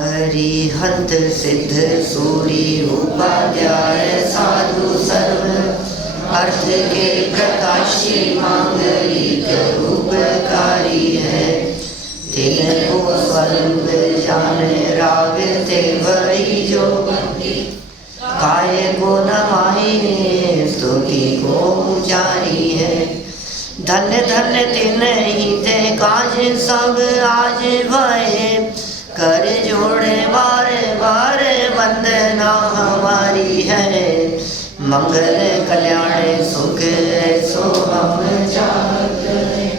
हरिहंत सिद्ध सूरी उपाध्याय साधु सर्व अर्थ के प्रकाशी मांगलिक उपकारी है। तिनको स्वरूप जाने राग ते भई जो काय को नमाइने स्तुति को उचारी है। धन्य धन्य तिन्हि ते काज सब आज भये कर जोड़े बारे बारे वंदना हमारी है। मंगल कल्याण सुख ऐसो हम चाहते हैं।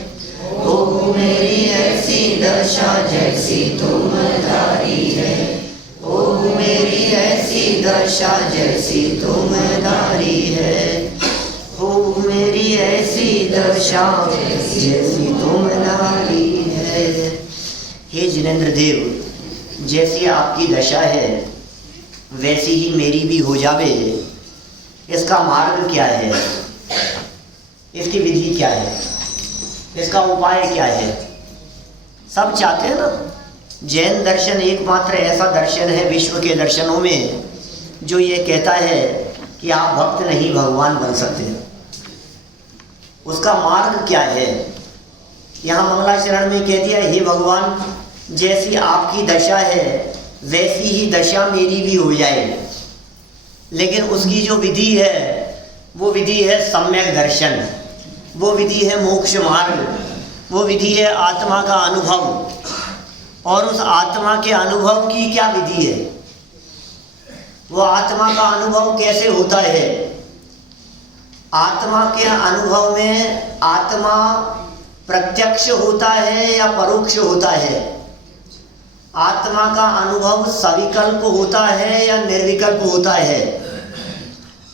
ओ मेरी ऐसी दशा जैसी तुम धारी है। ओ मेरी ऐसी दशा जैसी तुम धारी है। ओ मेरी ऐसी दशा जैसी तुम धारी है। हे जिनेंद्र देव, जैसी आपकी दशा है वैसी ही मेरी भी हो जावे, इसका मार्ग क्या है, इसकी विधि क्या है, इसका उपाय क्या है? सब चाहते हैं ना। जैन दर्शन एकमात्र ऐसा दर्शन है विश्व के दर्शनों में जो ये कहता है कि आप भक्त नहीं भगवान बन सकते। उसका मार्ग क्या है? यहाँ मंगलाचरण में कह दिया, हे भगवान जैसी आपकी दशा है वैसी ही दशा मेरी भी हो जाए। लेकिन उसकी जो विधि है वो विधि है सम्यक दर्शन, वो विधि है मोक्ष मार्ग, वो विधि है आत्मा का अनुभव। और उस आत्मा के अनुभव की क्या विधि है? वो आत्मा का अनुभव कैसे होता है? आत्मा के अनुभव में आत्मा प्रत्यक्ष होता है या परोक्ष होता है? आत्मा का अनुभव सविकल्प होता है या निर्विकल्प होता है?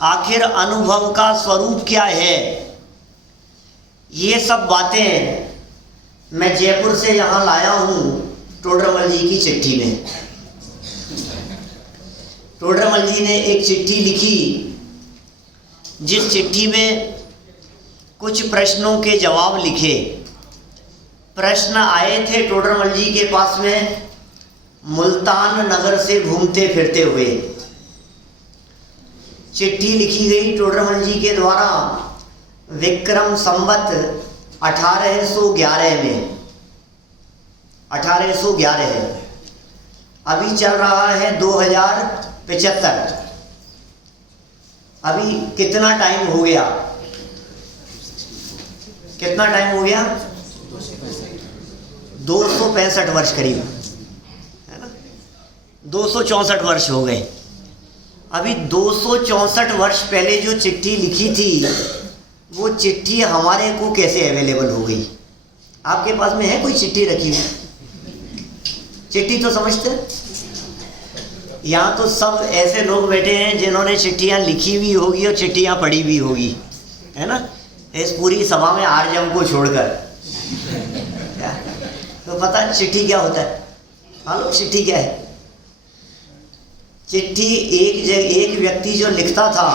आखिर अनुभव का स्वरूप क्या है? ये सब बातें मैं जयपुर से यहाँ लाया हूँ टोडरमल जी की चिट्ठी में। टोडरमल जी ने एक चिट्ठी लिखी जिस चिट्ठी में कुछ प्रश्नों के जवाब लिखे। प्रश्न आए थे टोडरमल जी के पास में मुल्तान नगर से घूमते फिरते हुए। चिट्ठी लिखी गई टोडरमल जी के द्वारा विक्रम संवत 1811 में। 1811 है, अभी चल रहा है 2075। अभी कितना टाइम हो गया? कितना टाइम हो गया? 265 वर्ष करीब, है ना? 264 वर्ष हो गए। अभी 264 वर्ष पहले जो चिट्ठी लिखी थी वो चिट्ठी हमारे को कैसे अवेलेबल हो गई? आपके पास में है कोई चिट्ठी रखी हुई? चिट्ठी तो समझते हैं। यहाँ तो सब ऐसे लोग बैठे हैं जिन्होंने चिट्ठियाँ लिखी हुई होगी और चिट्ठियाँ पढ़ी भी होगी, है ना? इस पूरी सभा में आर्जम को छोड़कर। तो पता है चिट्ठी क्या होता है? हाँ लोग, चिट्ठी क्या है? चिट्ठी एक व्यक्ति जो लिखता था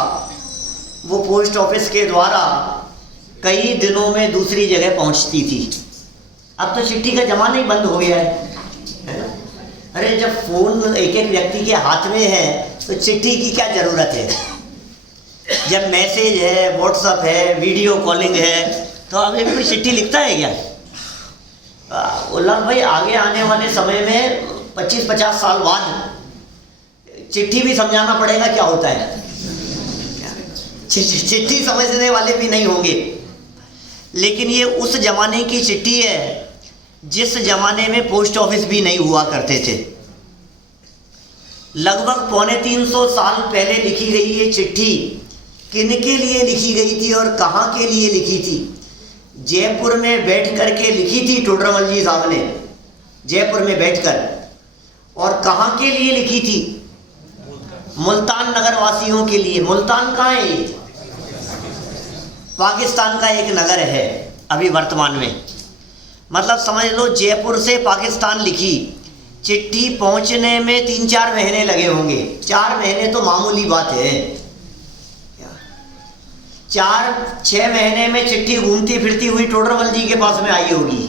वो पोस्ट ऑफिस के द्वारा कई दिनों में दूसरी जगह पहुंचती थी। अब तो चिट्ठी का जमाना ही बंद हो गया है ना? अरे जब फोन एक एक व्यक्ति के हाथ में है तो चिट्ठी की क्या ज़रूरत है? जब मैसेज है, व्हाट्सएप है, वीडियो कॉलिंग है, तो अब एक कोई चिट्ठी लिखता है क्या? उल्लास भाई, आगे आने वाले समय में 25-50 साल बाद चिट्ठी भी समझाना पड़ेगा क्या होता है। चिट्ठी समझने वाले भी नहीं होंगे। लेकिन ये उस जमाने की चिट्ठी है जिस जमाने में पोस्ट ऑफिस भी नहीं हुआ करते थे। लगभग 350 साल पहले लिखी गई ये चिट्ठी किनके लिए लिखी गई थी और कहाँ के लिए लिखी थी? जयपुर में बैठ कर के लिखी थी टोडरमल जी साहब ने, जयपुर में बैठकर। और कहाँ के लिए लिखी थी? मुल्तान नगर वासियों के लिए। मुल्तान कहाँ है? पाकिस्तान का एक नगर है अभी वर्तमान में। मतलब समझ लो जयपुर से पाकिस्तान लिखी चिट्ठी पहुंचने में 3-4 महीने लगे होंगे। 4 महीने तो मामूली बात है। 4-6 महीने में चिट्ठी घूमती फिरती हुई टोडरमल जी के पास में आई होगी।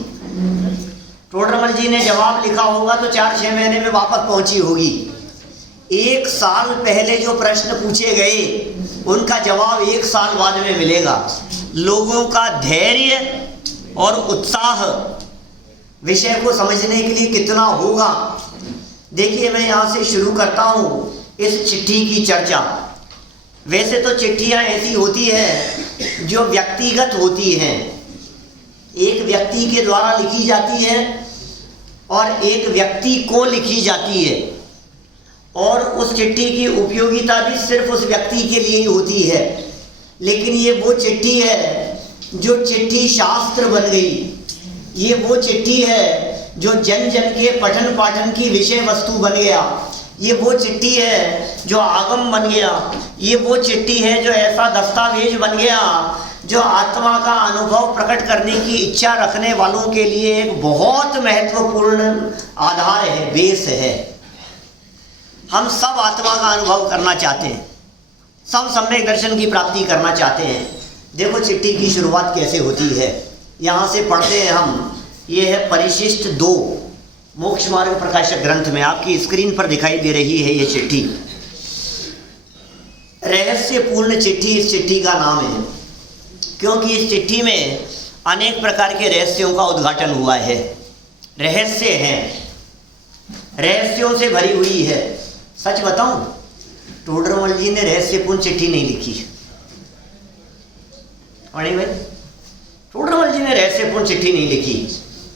टोडरमल जी ने जवाब लिखा होगा तो 4-6 महीने में वापस पहुंची होगी। 1 साल पहले जो प्रश्न पूछे गए उनका जवाब 1 साल बाद में मिलेगा। लोगों का धैर्य और उत्साह विषय को समझने के लिए कितना होगा। देखिए, मैं यहाँ से शुरू करता हूँ इस चिट्ठी की चर्चा। वैसे तो चिट्ठियाँ ऐसी होती है जो व्यक्तिगत होती हैं, एक व्यक्ति के द्वारा लिखी जाती है और एक व्यक्ति को लिखी जाती है, और उस चिट्ठी की उपयोगिता भी सिर्फ उस व्यक्ति के लिए ही होती है। लेकिन ये वो चिट्ठी है जो चिट्ठी शास्त्र बन गई, ये वो चिट्ठी है जो जन जन के पठन पाठन की विषय वस्तु बन गया, ये वो चिट्ठी है जो आगम बन गया, ये वो चिट्ठी है जो ऐसा दस्तावेज बन गया जो आत्मा का अनुभव प्रकट करने की इच्छा रखने वालों के लिए एक बहुत महत्वपूर्ण आधार है, बेस है। हम सब आत्मा का अनुभव करना चाहते हैं, सब सम्यक दर्शन की प्राप्ति करना चाहते हैं। देखो चिट्ठी की शुरुआत कैसे होती है, यहाँ से पढ़ते हैं हम। ये है परिशिष्ट 2 मोक्ष मार्ग प्रकाशक ग्रंथ में, आपकी स्क्रीन पर दिखाई दे रही है ये चिट्ठी। रहस्यपूर्ण चिट्ठी इस चिट्ठी का नाम है, क्योंकि इस चिट्ठी में अनेक प्रकार के रहस्यों का उद्घाटन हुआ है। रहस्य हैं, रहस्यों से भरी हुई है। सच बताऊं, टोडरमल जी ने रहस्यपूर्ण चिट्ठी नहीं लिखी। अरे भाई, टोडरमल जी ने रहस्यपूर्ण चिट्ठी नहीं लिखी।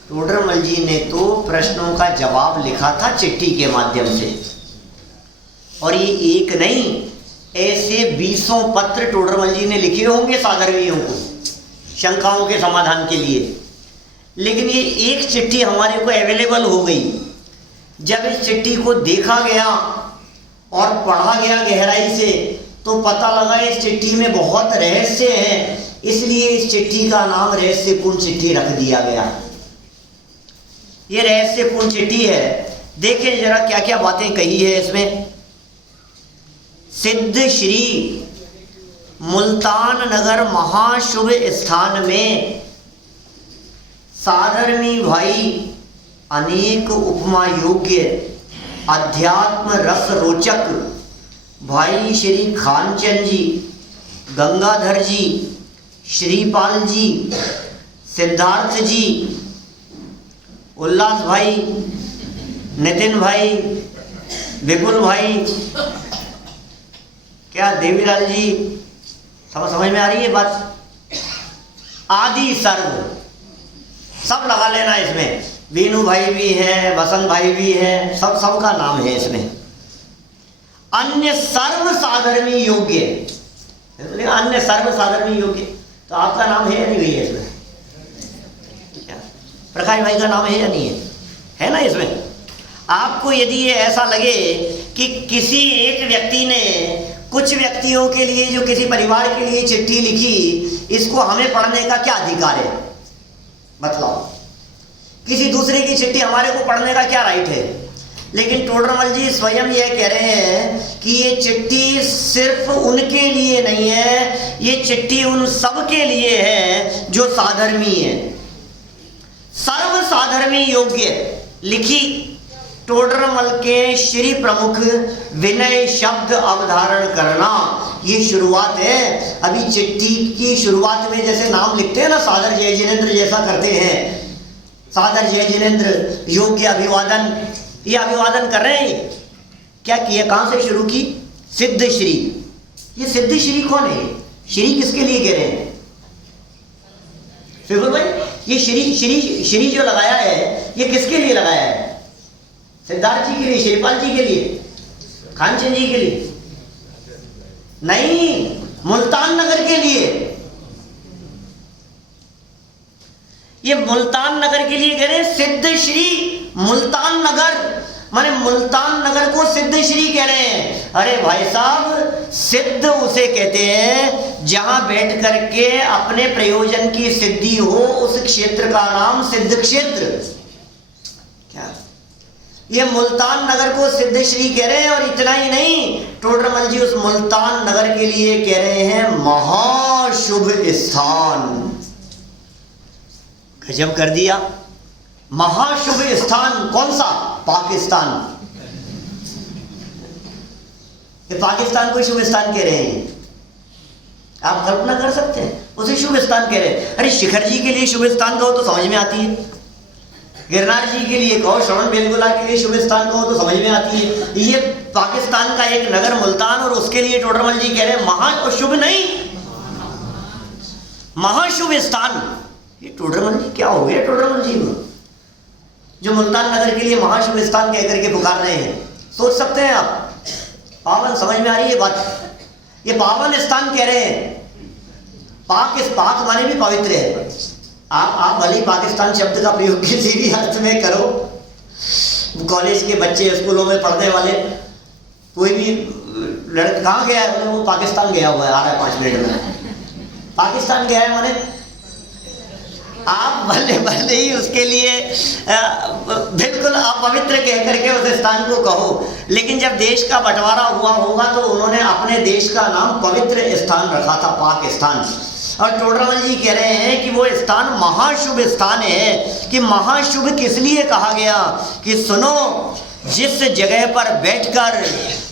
टोडरमल जी ने तो प्रश्नों का जवाब लिखा था चिट्ठी के माध्यम से, और ये एक नहीं, ऐसे 20 पत्र टोडरमल जी ने लिखे होंगे साधर्मियों को शंकाओं के समाधान के लिए। लेकिन ये एक चिट्ठी हमारे को अवेलेबल हो गई। जब इस चिट्ठी को देखा गया और पढ़ा गया गहराई से, तो पता लगा इस चिट्ठी में बहुत रहस्य है, इसलिए इस चिट्ठी का नाम रहस्यपूर्ण चिट्ठी रख दिया गया। ये रहस्यपूर्ण चिट्ठी है। देखिए जरा क्या क्या बातें कही है इसमें। सिद्ध श्री मुल्तान नगर महाशुभ स्थान में साधर्मी भाई अनेक उपमा योग्य अध्यात्म रस रोचक भाई श्री खानचंद जी, गंगाधर जी, श्रीपाल जी, सिद्धार्थ जी, उल्लास भाई, नितिन भाई, विपुल भाई, क्या देवीलाल जी, समझ में आ रही है बात, आदि सर्व सब लगा लेना इसमें। वीनू भाई भी हैं, वसंत भाई भी हैं, सबका नाम है इसमें। अन्य सर्व साधर्मी योग्य, अन्य सर्व साधर्मी योग्य, तो आपका नाम है या नहीं भैया इसमें? क्या प्रकाश भाई का नाम है या नहीं है? है ना इसमें? आपको यदि ये ऐसा लगे कि किसी एक व्यक्ति ने कुछ व्यक्तियों के लिए, जो किसी परिवार के लिए चिट्ठी लिखी, इसको हमें पढ़ने का क्या अधिकार है? बतलाओ। किसी दूसरे की चिट्ठी हमारे को पढ़ने का क्या राइट है? लेकिन टोडरमल जी स्वयं यह कह रहे हैं कि ये चिट्ठी सिर्फ उनके लिए नहीं है, ये चिट्ठी उन सब के लिए है जो साधर्मी है। सर्व साधर्मी योग्य लिखी टोडरमल के श्री प्रमुख विनय शब्द अवधारण करना, ये शुरुआत है। अभी चिट्ठी की शुरुआत में जैसे नाम लिखते हैं ना, सादर जय जिनेन्द्र जैसा करते हैं, सादर जय जिनेन्द्र योग्य अभिवादन, ये अभिवादन कर रहे हैं। क्या किया, कहां से शुरू की? सिद्ध श्री। ये सिद्ध श्री कौन है? श्री किसके लिए कह रहे हैं फिर भाई? ये श्री श्री श्री जो लगाया है, ये किसके लिए लगाया है? सिद्धार्थ जी के लिए, श्रीपाल जी के लिए, खानचंद जी के लिए नहीं, मुल्तान नगर के लिए। ये मुल्तान नगर के लिए कह रहे हैं। सिद्ध श्री मुल्तान नगर, माने मुल्तान नगर को सिद्ध श्री कह रहे हैं। अरे भाई साहब, सिद्ध उसे कहते हैं जहां बैठ करके अपने प्रयोजन की सिद्धि हो, उस क्षेत्र का नाम सिद्ध क्षेत्र। क्या ये मुल्तान नगर को सिद्ध श्री कह रहे हैं? और इतना ही नहीं, टोडरमल जी उस मुल्तान नगर के लिए कह रहे हैं महाशुभ स्थान। गजब कर दिया। महाशुभ स्थान कौन सा? पाकिस्तान। ये पाकिस्तान को शुभ स्थान कह रहे हैं। आप कल्पना कर सकते हैं, उसे शुभ स्थान कह रहे हैं। अरे शिखर जी के लिए शुभ स्थान कहो तो समझ में आती है, गिरनार जी के लिए कहो, श्रवण बेलगोला के लिए शुभ स्थान कहो तो समझ में आती है। ये पाकिस्तान का एक नगर मुल्तान और उसके लिए टोडरमल जी कह रहे हैं महा और शुभ नहीं, महाशुभ स्थान। ये टोडरमल जी क्या हो गया? टोडरमल जी को जो मुल्तान नगर के लिए महाशुभ स्थान कह करके पुकार रहे हैं, सोच सकते हैं आप? पावन, समझ में आ रही है बात? ये पावन स्थान कह रहे हैं। पाक माने भी पवित्र है। आप भले पाकिस्तान शब्द का प्रयोग किसी भी अर्थ में करो, कॉलेज के बच्चे, स्कूलों में पढ़ने वाले, कोई भी लड़का कहाँ गया है? वो पाकिस्तान गया हुआ है, आ रहा है 5 मिनट में। पाकिस्तान गया है माने आप भले ही उसके लिए बिल्कुल अपवित्र कह करके उस स्थान को कहो, लेकिन जब देश का बंटवारा हुआ होगा तो उन्होंने अपने देश का नाम पवित्र स्थान रखा था, पाकिस्तान। और टोडरमल जी कह रहे हैं कि वो स्थान महाशुभ स्थान है। कि महाशुभ किस लिए कहा गया? कि सुनो, जिस जगह पर बैठकर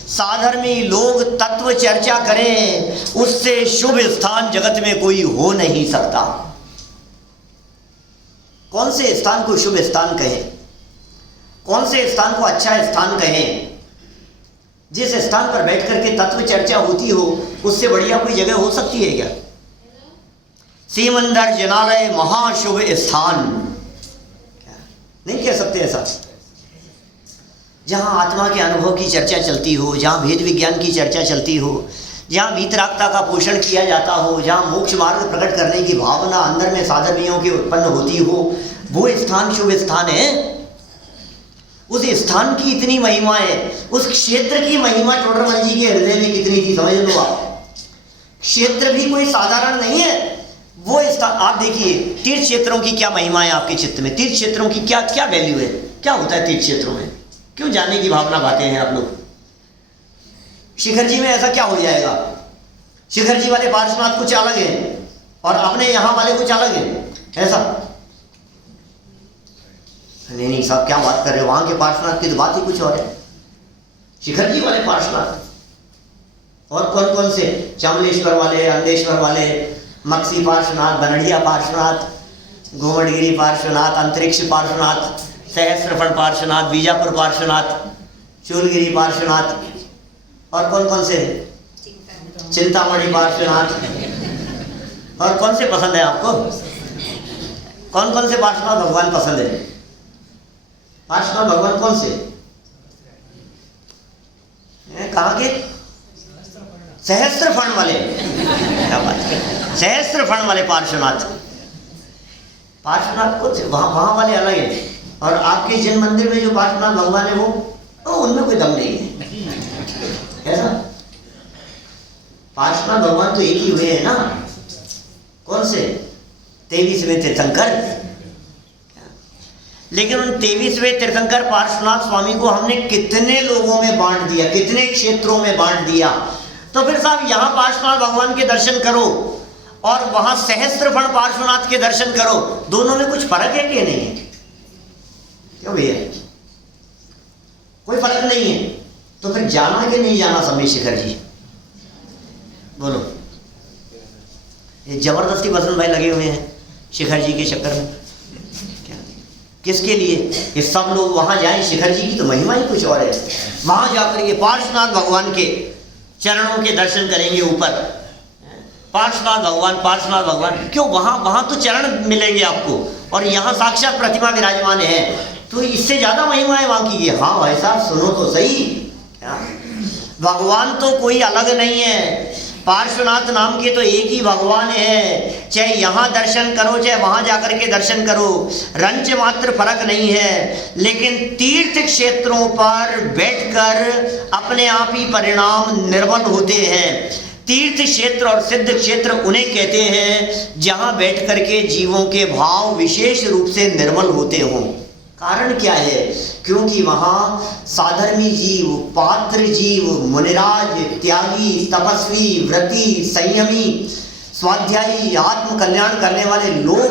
साधर्मी लोग तत्व चर्चा करें, उससे शुभ स्थान जगत में कोई हो नहीं सकता। कौन से स्थान को शुभ स्थान कहें? कौन से स्थान को अच्छा स्थान कहें? जिस स्थान पर बैठ करके तत्व चर्चा होती हो, उससे बढ़िया कोई जगह हो सकती है क्या? सीमंदर जनालय महाशुभ स्थान, नहीं कह सकते ऐसा? जहां आत्मा के अनुभव की चर्चा चलती हो, जहां भेद विज्ञान की चर्चा चलती हो, जहाँ वीतरागता का पोषण किया जाता हो, जहाँ मोक्ष मार्ग प्रकट करने की भावना अंदर में साधर्मियों की उत्पन्न होती हो, वो स्थान शुभ स्थान है। उस स्थान की इतनी महिमा है, उस क्षेत्र की महिमा टोडरमल जी के हृदय में कितनी थी, समझ लो आप। क्षेत्र भी कोई साधारण नहीं है वो स्थान। आप देखिए तीर्थ क्षेत्रों की क्या महिमा है आपके चित्त में, तीर्थ क्षेत्रों की क्या क्या वैल्यू है, क्या होता है तीर्थ क्षेत्रों में, क्यों जाने की भावना पाते हैं आप लोग? शिखर जी में ऐसा क्या हो जाएगा? शिखर जी वाले पार्श्वनाथ कुछ अलग है और अपने यहाँ वाले कुछ अलग है, ऐसा नहीं साहब, क्या बात कर रहे हो? वहां के पार्श्वनाथ की तो बात ही कुछ और है। शिखर जी वाले पार्श्वनाथ और कौन कौन से? चामलेश्वर वाले, अंधेश्वर वाले, मक्सी पार्श्वनाथ, बनड़िया पार्श्वनाथ, गोमटगिरी पार्श्वनाथ, अंतरिक्ष पार्श्वनाथ, सहस्त्रफण पार्श्वनाथ, बीजापुर पार्श्वनाथ, चूलगिरी पार्श्वनाथ, और कौन कौन से? चिंतामणि पार्श्वनाथ। और कौन से पसंद है आपको? कौन कौन से पार्श्वनाथ भगवान पसंद है? पार्श्वनाथ भगवान कौन से? कहाँ के? सहस्त्रफण वाले। क्या बात है, सहस्त्रफण वाले पार्श्वनाथ। पार्श्वनाथ को वहाँ वाले अलग है, और आपके जिन मंदिर में जो पार्श्वनाथ भगवान है वो उनमें कोई दम नहीं है। कैसा? पार्श्वनाथ भगवान तो एक ही हुए हैं ना। कौन से? 23वें तीर्थंकर। लेकिन उन 23वें तीर्थंकर पार्श्वनाथ स्वामी को हमने कितने लोगों में बांट दिया, कितने क्षेत्रों में बांट दिया। तो फिर साहब यहाँ पार्श्वनाथ भगवान के दर्शन करो और वहां सहस्त्रफण पार्श्वनाथ के दर्शन करो, दोनों में कुछ फर्क है कि नहीं है? क्यों भैया, कोई फर्क नहीं है। तो फिर जाना कि नहीं जाना समय शिखर जी? बोलो। ये जबरदस्ती बसंत भाई लगे हुए हैं शिखर जी के चक्कर में। क्या किसके लिए? कि सब लोग वहां जाएं। शिखर जी की तो महिमा ही कुछ और है। वहां जाकर ये पार्श्वनाथ भगवान के चरणों के दर्शन करेंगे। ऊपर पार्श्वनाथ भगवान, क्यों? वहां तो चरण मिलेंगे आपको, और यहाँ साक्षात प्रतिमा विराजमान है। तो इससे ज्यादा महिमा है वहां की। हाँ भाई साहब सुनो तो सही, भगवान तो कोई अलग नहीं है। पार्श्वनाथ नाम के तो एक ही भगवान है। चाहे यहाँ दर्शन करो चाहे वहां जाकर के दर्शन करो, रंच मात्र फर्क नहीं है। लेकिन तीर्थ क्षेत्रों पर बैठकर अपने आप ही परिणाम निर्मल होते हैं। तीर्थ क्षेत्र और सिद्ध क्षेत्र उन्हें कहते हैं जहां बैठ करके जीवों के भाव विशेष रूप से निर्मल होते हों। कारण क्या है? क्योंकि वहाँ साधर्मी जीव, पात्र जीव, मुनिराज, त्यागी, तपस्वी, व्रती, संयमी, स्वाध्यायी आत्म कल्याण करने वाले लोग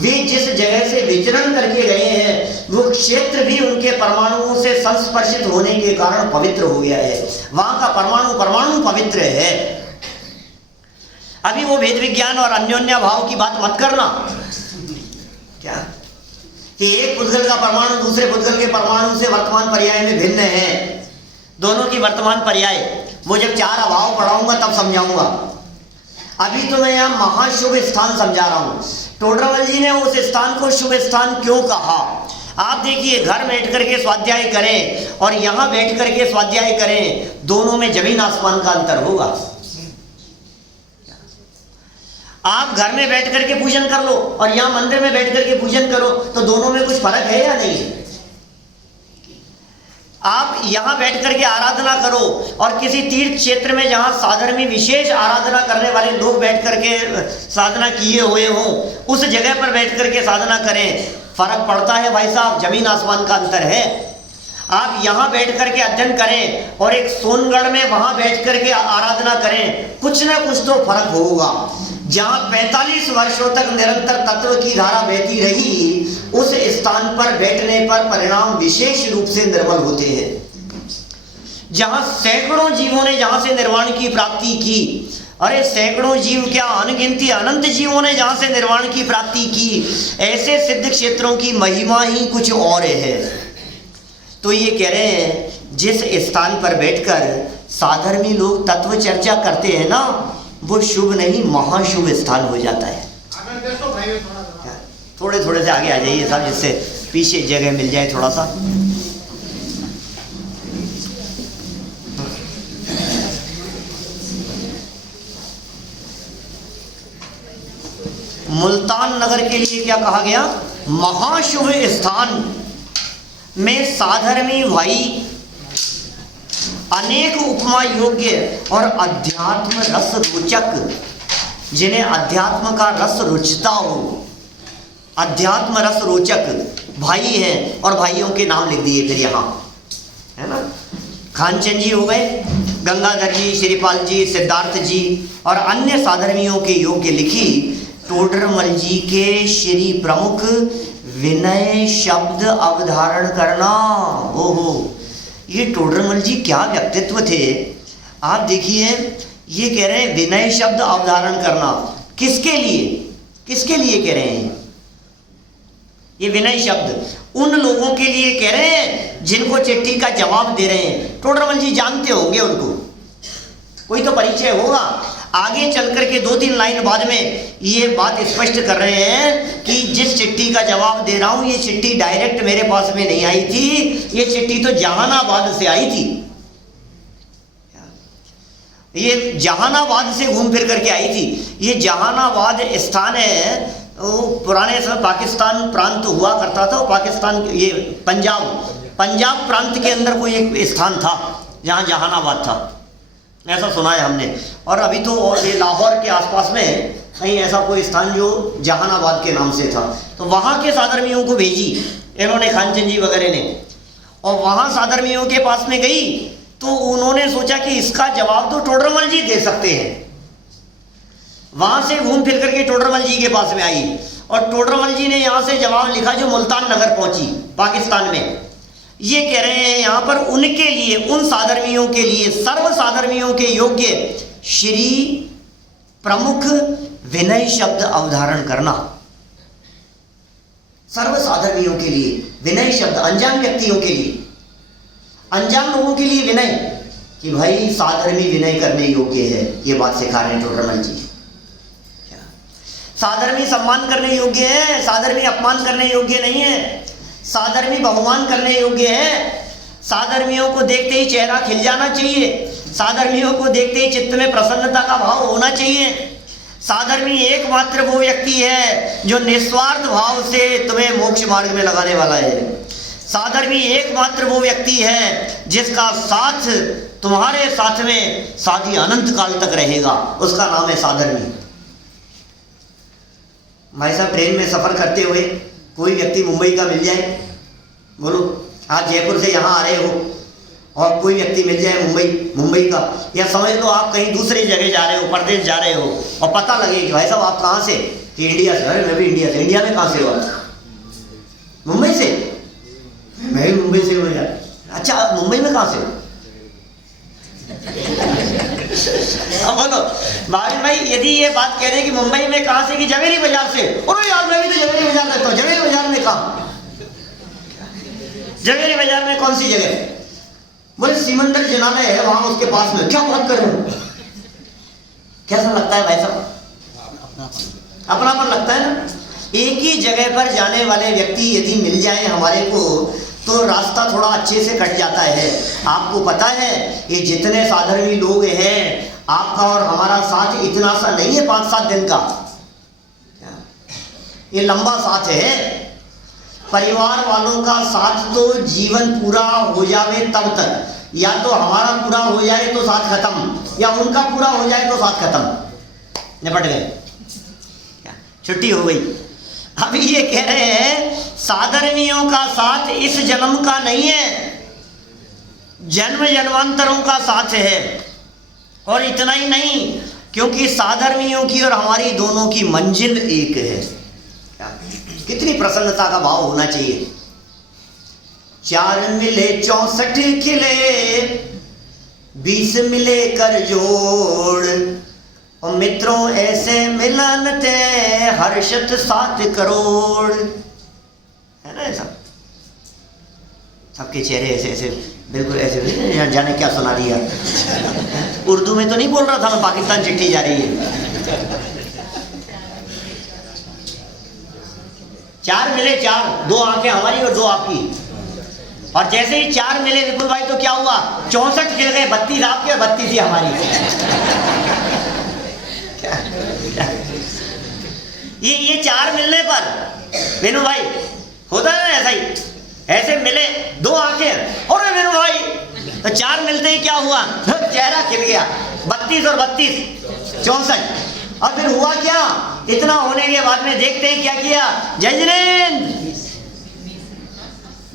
वे जिस जगह से विचरण करके गए हैं वो क्षेत्र भी उनके परमाणुओं से संस्पर्शित होने के कारण पवित्र हो गया है। वहां का परमाणु परमाणु पवित्र है। अभी वो भेद विज्ञान और अन्योन्या भाव की बात मत करना क्या कि एक पुद्गल का परमाणु दूसरे पुद्गल के परमाणु से वर्तमान पर्याय में भिन्न है। दोनों की वर्तमान पर्याय वो जब चार अभाव पढ़ाऊंगा तब समझाऊंगा। अभी तो मैं यहाँ महाशुभ स्थान समझा रहा हूँ। टोडरमल जी ने उस स्थान को शुभ स्थान क्यों कहा? आप देखिए, घर बैठ करके स्वाध्याय करें और यहाँ बैठ करके स्वाध्याय करें, दोनों में जमीन आसमान का अंतर होगा। आप घर में बैठ करके पूजन कर लो और यहाँ मंदिर में बैठ करके पूजन करो तो दोनों में कुछ फर्क है या नहीं? आप यहाँ बैठ करके आराधना करो और किसी तीर्थ क्षेत्र में जहाँ साधर्मी विशेष आराधना करने वाले लोग बैठ करके साधना किए हुए हों उस जगह पर बैठ करके साधना करें, फर्क पड़ता है भाई साहब, जमीन आसमान का अंतर है। आप यहाँ बैठ करके अध्ययन करें और एक सोनगढ़ में वहाँ बैठ करके आराधना करें, कुछ ना कुछ तो फर्क होगा। जहाँ 45 वर्षों तक निरंतर तत्व की धारा बहती रही उस स्थान पर बैठने पर परिणाम विशेष रूप से निर्मल होते हैं। जहाँ सैकड़ों जीवों ने जहाँ से निर्वाण की प्राप्ति की, अरे सैकड़ों जीव क्या, अनगिनती अनंत जीवों ने जहाँ से निर्वाण की प्राप्ति की, ऐसे सिद्ध क्षेत्रों की महिमा ही कुछ और है। तो ये कह रहे हैं जिस स्थान पर बैठकर साधर्मी लोग तत्व चर्चा करते हैं ना, वो शुभ नहीं महाशुभ स्थान हो जाता है। थोड़े थोड़े से आगे आ जाइए साहब, जिससे पीछे जगह मिल जाए थोड़ा सा। मुल्तान नगर के लिए क्या कहा गया? महाशुभ स्थान में साधर्मी भाई अनेक उपमा योग्य और अध्यात्म रस रोचक, जिन्हें अध्यात्म का रस रुचता हो, अध्यात्म रस रोचक भाई हैं। और भाइयों के नाम लिख दिए फिर यहाँ, है ना। खानचंद जी हो गए, गंगाधर जी, श्रीपाल जी, सिद्धार्थ जी और अन्य साधर्मियों के योग्य लिखी। टोडरमल जी के श्री प्रमुख विनय शब्द अवधारण करना। ओहो, ये टोडरमल जी क्या व्यक्तित्व थे। आप देखिए, ये कह रहे हैं विनय शब्द अवधारण करना। किसके लिए, किसके लिए कह रहे हैं ये विनय शब्द? उन लोगों के लिए कह रहे हैं जिनको चिट्ठी का जवाब दे रहे हैं। टोडरमल जी जानते होंगे उनको, कोई तो परिचय होगा। आगे चल करके 2-3 लाइन बाद में ये बात स्पष्ट कर रहे हैं कि जिस चिट्ठी का जवाब दे रहा हूं ये चिट्ठी डायरेक्ट मेरे पास में नहीं आई थी, ये चिट्ठी तो जहानाबाद से आई थी। ये जहानाबाद से घूम फिर करके आई थी। ये जहानाबाद स्थान है, वो पुराने समय पाकिस्तान प्रांत हुआ करता था। पाकिस्तान, ये पंजाब प्रांत के अंदर कोई एक स्थान था जहाँ जहानाबाद था, ऐसा सुना है हमने। और अभी तो ये लाहौर के आसपास में कहीं ऐसा कोई स्थान जो जहानाबाद के नाम से था। तो वहाँ के साधर्मियों को भेजी इन्होंने, खानचंद जी वगैरह ने, और वहाँ साधर्मियों के पास में गई तो उन्होंने सोचा कि इसका जवाब तो टोडरमल जी दे सकते हैं। वहाँ से घूम फिर करके टोडरमल जी के पास में आई और टोडरमल जी ने यहाँ से जवाब लिखा जो मुल्तान नगर पहुँची पाकिस्तान में। ये कह रहे हैं यहाँ पर उनके लिए, उन साधर्मियों के लिए, सर्व साधर्मियों के योग्य श्री प्रमुख विनय शब्द अवधारण करना। सर्व साधर्मियों के लिए विनय शब्द, अनजान व्यक्तियों के लिए, अनजान लोगों के लिए विनय, कि भाई साधर्मी विनय करने योग्य है। ये बात सिखा रहे हैं टोडरमल जी। साधर्मी सम्मान करने योग्य है, साधर्मी अपमान करने योग्य नहीं है। साधर्मी बहुमान करने योग्य है। साधर्मियों को देखते ही चेहरा खिल जाना चाहिए। साधर्मियों को देखते ही चित्त में प्रसन्नता का भाव होना चाहिए। साधर्मी एकमात्र वो व्यक्ति है जो निस्वार्थ भाव से तुम्हें मोक्ष मार्ग में लगाने वाला है। साधर्मी एकमात्र वो व्यक्ति है जिसका साथ तुम्हारे साथ में साथी अनंत काल तक रहेगा, उसका नाम है साधर्मी। भाई साहब, ट्रेन में सफर करते हुए कोई व्यक्ति मुंबई का मिल जाए, बोलो आप जयपुर से यहाँ आ रहे हो और कोई व्यक्ति मिल जाए मुंबई का, या समझ लो आप कहीं दूसरी जगह जा रहे हो, प्रदेश जा रहे हो, और पता लगे कि भाई साहब आप कहाँ से, कि इंडिया से। अरे मैं भी इंडिया से। इंडिया में कहाँ से हो आप? मुंबई से। मैं भी मुंबई से हूँ यार। अच्छा मुंबई में कहाँ से हो? अब बोलो भाभी भाई, यदि ये बात कह रहे कि मुंबई में कहाँ से, कि जवेरी बाजार से। अरे यार मैं भी तो जवेरी बाजार रहता हूँ। जवेरी बाजार में कहाँ? जवेरी बाजार में कौन सी जगह? बोले सीमंदर जनालय है वहां उसके पास में। क्या बात कर रहे हो? कैसा लगता है भाई साहब? अपनापन लगता है ना। एक ही जगह पर जाने वाले व्यक्ति यदि मिल जाए हमारे को तो रास्ता थोड़ा अच्छे से कट जाता है। आपको पता है ये जितने साधर्मी लोग हैं, आपका और हमारा साथ इतना सा नहीं है 5-7 दिन का, ये लंबा साथ है। परिवार वालों का साथ तो जीवन पूरा हो जावे तब तक, या तो हमारा पूरा हो जाए तो साथ खत्म, या उनका पूरा हो जाए तो साथ खत्म, निपट गए, छुट्टी हो गई। अभी ये कह रहे हैं साधर्मियों का साथ इस जन्म का नहीं है, जन्म जन्मांतरों का साथ है। और इतना ही नहीं, क्योंकि साधर्मियों की और हमारी दोनों की मंजिल एक है। कितनी प्रसन्नता का भाव होना चाहिए। 4 मिले 64 खिले, 20 मिले कर जोड़, और मित्रों ऐसे मिलन थे हर्षत 7 करोड़। है ना ऐसा? सबके चेहरे ऐसे ऐसे बिल्कुल ऐसे, जाने क्या सुना दिया। उर्दू में तो नहीं बोल रहा था मैं, पाकिस्तान चिट्ठी जा रही है। 4 मिले 4, 2 आंखें हमारी और 2 आपकी। और जैसे ही 4 मिले विपुल भाई तो क्या हुआ? 64 खिल गए, 32 आपके और 32 ही हमारी। ये 4 मिलने पर विनू भाई होता है ना ऐसा ही, ऐसे मिले 2 आंखें और विनू भाई, तो 4 मिलते ही क्या हुआ? चेहरा खिल गया। 32 और 32 64। और फिर हुआ क्या? इतना होने के बाद में देखते ही क्या किया? जय जिनेंद्र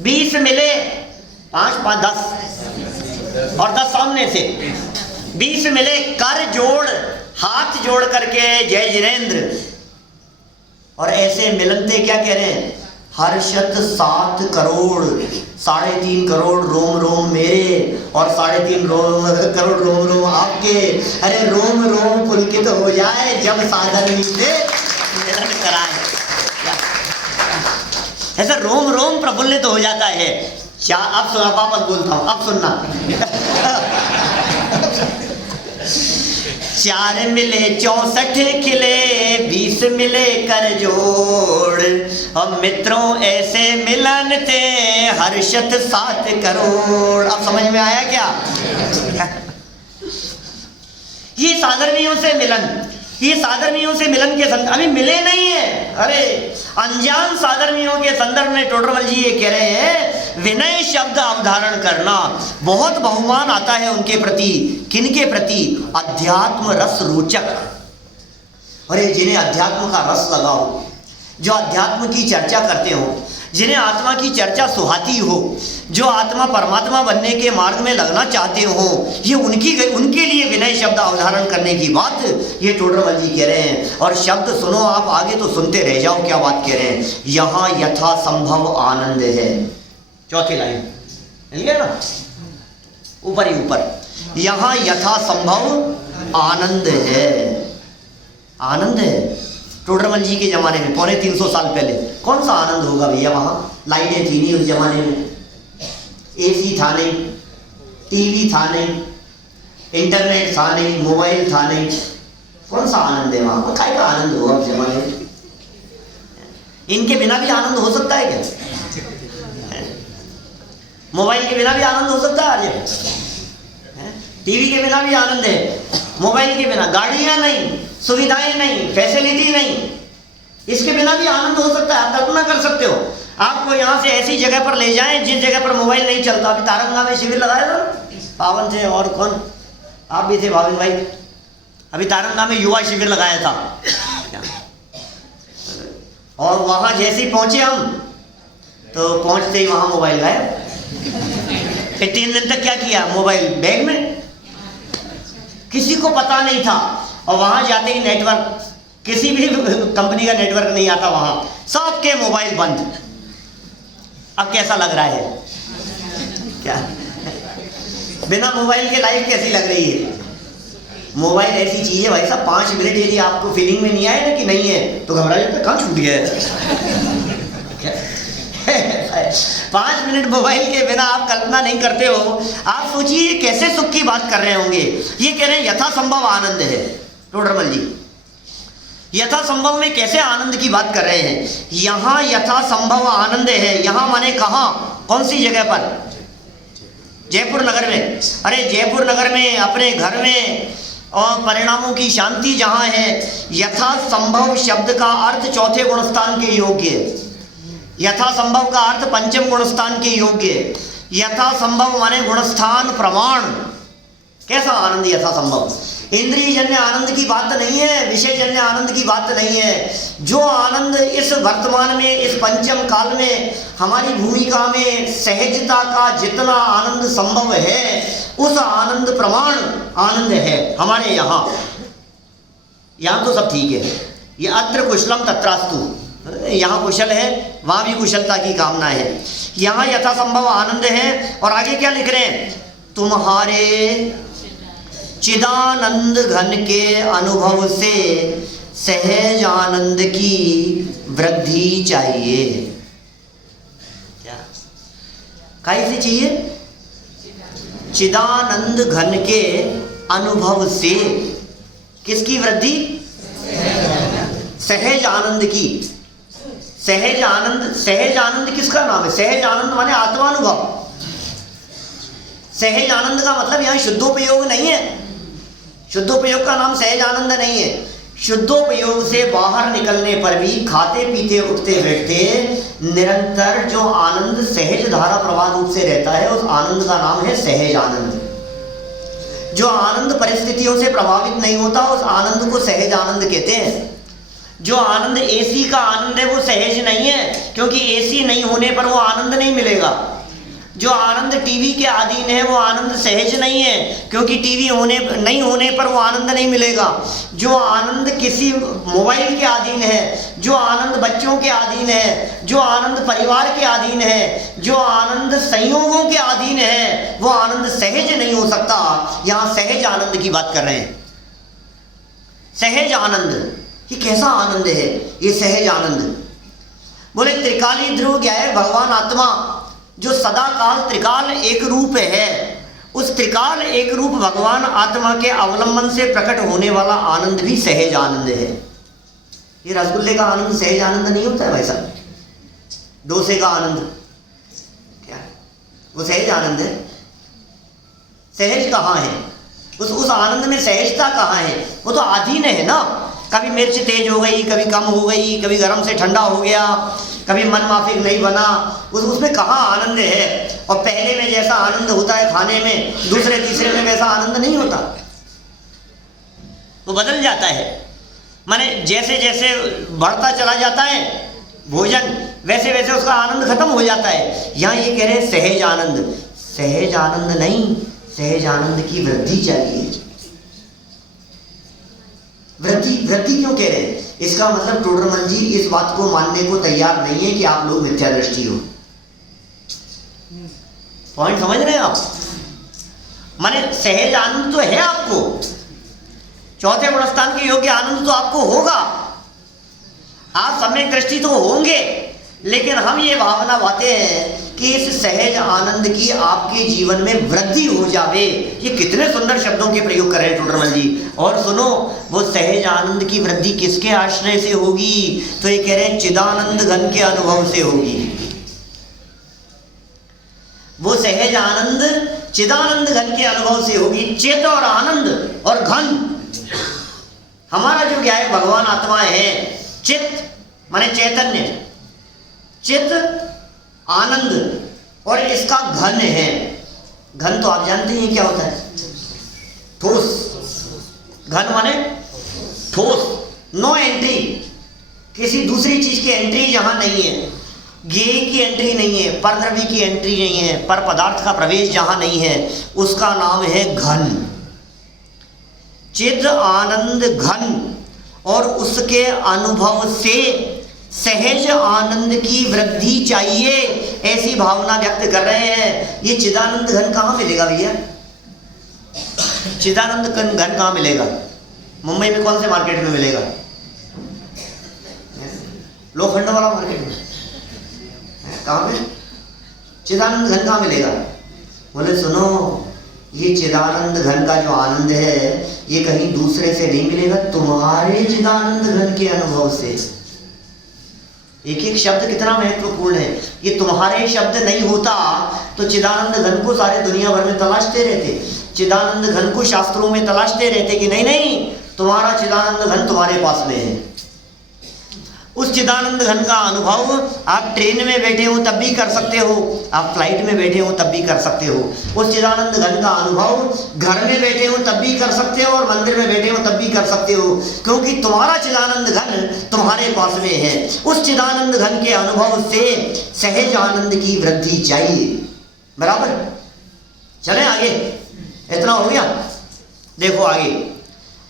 20 मिले, 5 5 10 और 10 सामने से 20 मिले, कर जोड़, हाथ जोड़ करके जय जिनेंद्र। और ऐसे मिलनते क्या कह रहे हैं? हर्षत 7 करोड़, 3.5 करोड़ रोम रोम मेरे और 3.5 करोड़ रोम रोम आपके। अरे रोम रोम पुलकित हो जाए जब साधर्मी से मिलन कराए। ऐसा रोम रोम प्रफुल्लित हो जाता है। क्या अब सुना, वापस बोलता हूं, अब सुनना। 4 मिले 64 खिले, 20 मिले कर जोड़, और मित्रों ऐसे मिलन थे हर्षत 7 करोड़। अब समझ में आया क्या? ये साधर्मियों से मिलन, ये साधर्मियों से मिलन के संदर्भ, अभी मिले नहीं है। अरे अनजान साधर्मियों के संदर्भ में टोडरमल जी ये कह रहे हैं, विनय शब्द अवधारण करना बहुत बहुमान आता है उनके प्रति। किनके प्रति? अध्यात्म रस रोचक। अरे जिन्हें अध्यात्म का रस लगा हो, जो अध्यात्म की चर्चा करते हो, जिन्हें आत्मा की चर्चा सुहाती हो, जो आत्मा परमात्मा बनने के मार्ग में लगना चाहते हो, ये उनके लिए विनय शब्द अवधारण करने की बात ये टोडरमल जी कह रहे हैं। और शब्द सुनो आप, आगे तो सुनते रह जाओ क्या बात कह रहे हैं। यहाँ यथा संभव आनंद है, चौथी लाइन मिल गया ना, ऊपर ही ऊपर। यहाँ यथा संभव आनंद है, आनंद है। टोडरमल जी के जमाने में 350 साल पहले कौन सा आनंद होगा भैया? वहाँ लाइटें थी नहीं उस जमाने में, एसी था नहीं, टीवी था नहीं, इंटरनेट था नहीं, मोबाइल था नहीं, कौन सा आनंद है वहाँ? काय का आनंद होगा उस जमाने में? इनके बिना भी आनंद हो सकता है क्या? मोबाइल के बिना भी आनंद हो सकता है आज? टीवी के बिना भी आनंद है, मोबाइल के बिना, गाड़ियां नहीं, सुविधाएं नहीं, फैसिलिटी नहीं, इसके बिना भी आनंद हो सकता है। आप कल्पना कर सकते हो, आपको यहाँ से ऐसी जगह पर ले जाएं जिस जगह पर मोबाइल नहीं चलता। अभी तारंगा में शिविर लगाया था, पावन थे और कौन, आप भी थे भाविन भाई। अभी तारंगा में युवा शिविर लगाया था, और वहां जैसे ही पहुंचे हम, तो पहुंचते ही वहां मोबाइल गायब। फिर 3 दिन तक क्या किया, मोबाइल बैग में, किसी को पता नहीं था। और वहां जाते ही नेटवर्क, किसी भी कंपनी का नेटवर्क नहीं आता वहां, सबके मोबाइल बंद। अब कैसा लग रहा है, क्या बिना मोबाइल के लाइफ कैसी लग रही है? मोबाइल ऐसी चीज है भाई साहब, 5 मिनट यदि आपको फीलिंग में नहीं आए ना कि नहीं है तो घबरा जाता है, कहाँ छूट गया है। 5 मिनट मोबाइल के बिना आप कल्पना नहीं करते हो। आप सोचिए कैसे सुख की बात कर रहे होंगे। ये कह रहे हैं यथासंभव आनंद है। टोडरमल जी यथासंभव में कैसे आनंद की बात कर रहे हैं? यहाँ यथासंभव आनंद है। यहाँ माने कहाँ, कौन सी जगह पर? जयपुर नगर में। अरे जयपुर नगर में, अपने घर में, और परिणामों की शांति जहाँ है। यथासंभव शब्द का अर्थ चौथे गुणस्थान के योग्य, यथासंभव का अर्थ पंचम गुणस्थान के योग्य। यथासंभव माने गुणस्थान प्रमाण। कैसा आनंद यथासंभव? इंद्रिय जन्य आनंद की बात नहीं है, विषय जन्य आनंद की बात नहीं है। जो आनंद इस वर्तमान में, इस पंचम काल में, हमारी भूमिका में सहजता का जितना आनंद संभव है, उस आनंद प्रमाण आनंद है हमारे यहाँ। यहाँ तो सब ठीक है। ये अत्र कुशलम तत्रास्तु, यहाँ कुशल है, वहाँ भी कुशलता की कामना है। यहाँ यथासंभव आनंद है। और आगे क्या लिख रहे हैं? तुम्हारे चिदानंद घन के अनुभव से सहज आनंद की वृद्धि चाहिए। क्या कैसे चाहिए? चिदानंद घन के अनुभव से किसकी वृद्धि? सहज आनंद की। सहज आनंद, सहज आनंद किसका नाम है? सहज आनंद माने आत्मानुभव। सहज आनंद का मतलब यहाँ शुद्धोपयोग नहीं है। शुद्धोपयोग का नाम सहज आनंद नहीं है। शुद्धोपयोग से बाहर निकलने पर भी खाते पीते उठते बैठते निरंतर जो आनंद सहज धारा प्रवाह रूप से रहता है, उस आनंद का नाम है सहज आनंद। जो आनंद परिस्थितियों से प्रभावित नहीं होता, उस आनंद को सहज आनंद कहते हैं। जो आनंद एसी का आनंद है वो सहज नहीं है, क्योंकि एसी नहीं होने पर वो आनंद नहीं मिलेगा। जो आनंद टीवी के अधीन है वो आनंद सहज नहीं है, क्योंकि टीवी नहीं होने पर वो आनंद नहीं मिलेगा। जो आनंद किसी मोबाइल के अधीन है, जो आनंद बच्चों के अधीन है, जो आनंद परिवार के अधीन है, जो आनंद संयोगों के अधीन है, वो आनंद सहज नहीं हो सकता। यहाँ सहज आनंद की बात कर रहे हैं। सहज आनंद, ये कैसा आनंद है? ये सहज आनंद बोले त्रिकाली ध्रुव ज्ञाय भगवान आत्मा, जो सदा काल त्रिकाल एक रूप है, उस त्रिकाल एक रूप भगवान आत्मा के अवलंबन से प्रकट होने वाला आनंद भी सहज आनंद है। ये रसगुल्ले का आनंद सहज आनंद नहीं होता है भाई साहब। डोसे का आनंद क्या वो सहज आनंद है? सहज कहाँ है? उस आनंद में सहजता कहाँ है? वो तो अधीन है ना। कभी मिर्च तेज हो गई, कभी कम हो गई, कभी गर्म से ठंडा हो गया, कभी मन माफिक नहीं बना, उसमें कहाँ आनंद है? और पहले में जैसा आनंद होता है खाने में, दूसरे तीसरे में वैसा आनंद नहीं होता, वो बदल जाता है। माने जैसे जैसे बढ़ता चला जाता है भोजन, वैसे वैसे उसका आनंद खत्म हो जाता है। यहाँ ये कह रहे हैं सहज आनंद। सहज आनंद नहीं, सहज आनंद की वृद्धि चाहिए। वृद्धि क्यों कह रहे हैं? इसका मतलब टोडरमल जी इस बात को मानने को तैयार नहीं है कि आप लोग मिथ्या दृष्टि हो। पॉइंट समझ रहे हैं आप? माने सहज आनंद तो है आपको, चौथे गुणस्थान के योग्य आनंद तो आपको होगा, आप सम्यक दृष्टि तो होंगे, लेकिन हम ये भावना बातें हैं कि इस सहज आनंद की आपके जीवन में वृद्धि हो जावे। ये कितने सुंदर शब्दों के प्रयोग कर रहे हैं टोडरमल जी। और सुनो, वो सहज आनंद की वृद्धि किसके आश्रय से होगी? तो ये कह रहे हैं चिदानंद घन के अनुभव से होगी। वो सहज आनंद चिदानंद घन के अनुभव से होगी। चित और आनंद और घन, हमारा जो क्या है भगवान आत्मा है। चित माने चैतन्य, चित आनंद, और इसका घन है। घन तो आप जानते हैं क्या होता है? ठोस। घन माने ठोस, नो एंट्री, किसी दूसरी चीज की एंट्री यहां नहीं है। ज्ञेय की एंट्री नहीं है, पर द्रव्य की एंट्री नहीं है, पर पदार्थ का प्रवेश जहां नहीं है उसका नाम है घन। चिद आनंद घन और उसके अनुभव से सहज आनंद की वृद्धि चाहिए, ऐसी भावना व्यक्त कर रहे हैं। ये चिदानंद घन कहाँ मिलेगा भैया? चिदानंद घन कहाँ मिलेगा? मुंबई में कौन से मार्केट में मिलेगा? लोखंड वाला मार्केट में। कहाँ पे चिदानंद घन कहाँ मिलेगा? बोले सुनो, ये चिदानंद घन का जो आनंद है ये कहीं दूसरे से नहीं मिलेगा, तुम्हारे चिदानंद घन के अनुभव से। एक एक शब्द कितना महत्वपूर्ण है। ये तुम्हारे शब्द नहीं होता तो चिदानंद घन को सारे दुनिया भर में तलाशते रहते, चिदानंद घन को शास्त्रों में तलाशते रहते कि नहीं नहीं तुम्हारा चिदानंद घन तुम्हारे पास में है। उस चिदानंद घन का अनुभव आप ट्रेन में बैठे हो तब भी कर सकते हो, आप फ्लाइट में बैठे हो तब भी कर सकते हो। उस चिदानंद घन का अनुभव घर में बैठे हो तब भी कर सकते हो और मंदिर में बैठे हो तब भी कर सकते हो, क्योंकि तुम्हारा चिदानंद घन तुम्हारे पास में है। उस चिदानंद घन के अनुभव से सहज आनंद की वृद्धि चाहिए। बराबर? चलें आगे, इतना हो गया। देखो आगे,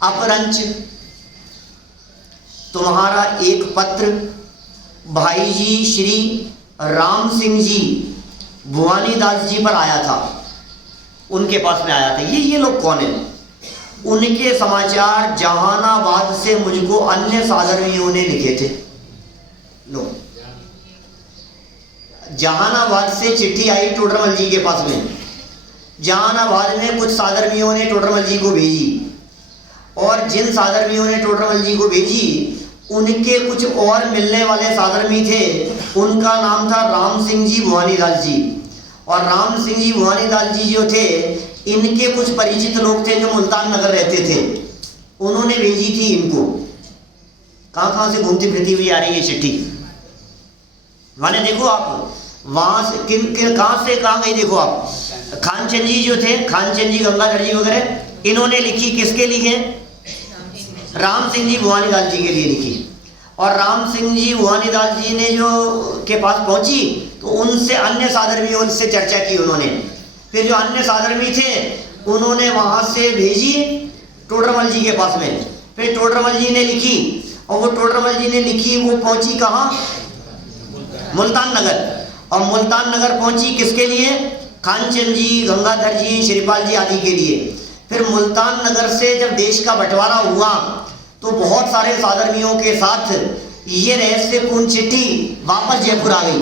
अपरंच तुम्हारा एक पत्र भाई जी श्री राम सिंह जी भुवानीदास जी पर आया था, उनके पास में आया था। ये लोग कौन है? उनके समाचार जहानाबाद से मुझको अन्य साधर्मियों ने लिखे थे। लो, जहानाबाद से चिट्ठी आई टोडरमल जी के पास में। जहानाबाद में कुछ साधर्मियों ने टोडरमल जी को भेजी, और जिन साधर्मियों ने टोडरमल जी को भेजी उनके कुछ और मिलने वाले साधर्मी थे, उनका नाम था राम सिंह जी भुवानीदास जी। और राम सिंह जी भुवानीदास जी जो थे, इनके कुछ परिचित लोग थे जो मुल्तान नगर रहते थे, उन्होंने भेजी थी इनको। कहाँ से घूमती फिरती हुई आ रही है चिट्ठी, माने देखो आप वहां से किन कहाँ से कहाँ गई। देखो आप, खानचंद जी जो थे, खानचंद जी, गंगाधर जी वगैरह, इन्होंने लिखी, किसके लिखे? राम सिंह जी भुवानीदास जी के लिए लिखी। और राम सिंह जी भुवानीदास जी ने जो के पास पहुंची तो उनसे अन्य साधर्मियों से चर्चा की उन्होंने। फिर जो अन्य साधर्मी थे उन्होंने वहां से भेजी टोडरमल जी के पास में। फिर टोडरमल जी ने लिखी, और वो टोडरमल जी ने लिखी वो पहुंची कहाँ? मुल्तान नगर। और मुल्तान नगर पहुंची किसके लिए? खानचंद जी, गंगाधर जी, श्रीपाल जी आदि के लिए। फिर मुल्तान नगर से जब देश का बंटवारा हुआ तो बहुत सारे साधर्मियों के साथ ये रहस्यपूर्ण चिट्ठी वापस जयपुर आ गई।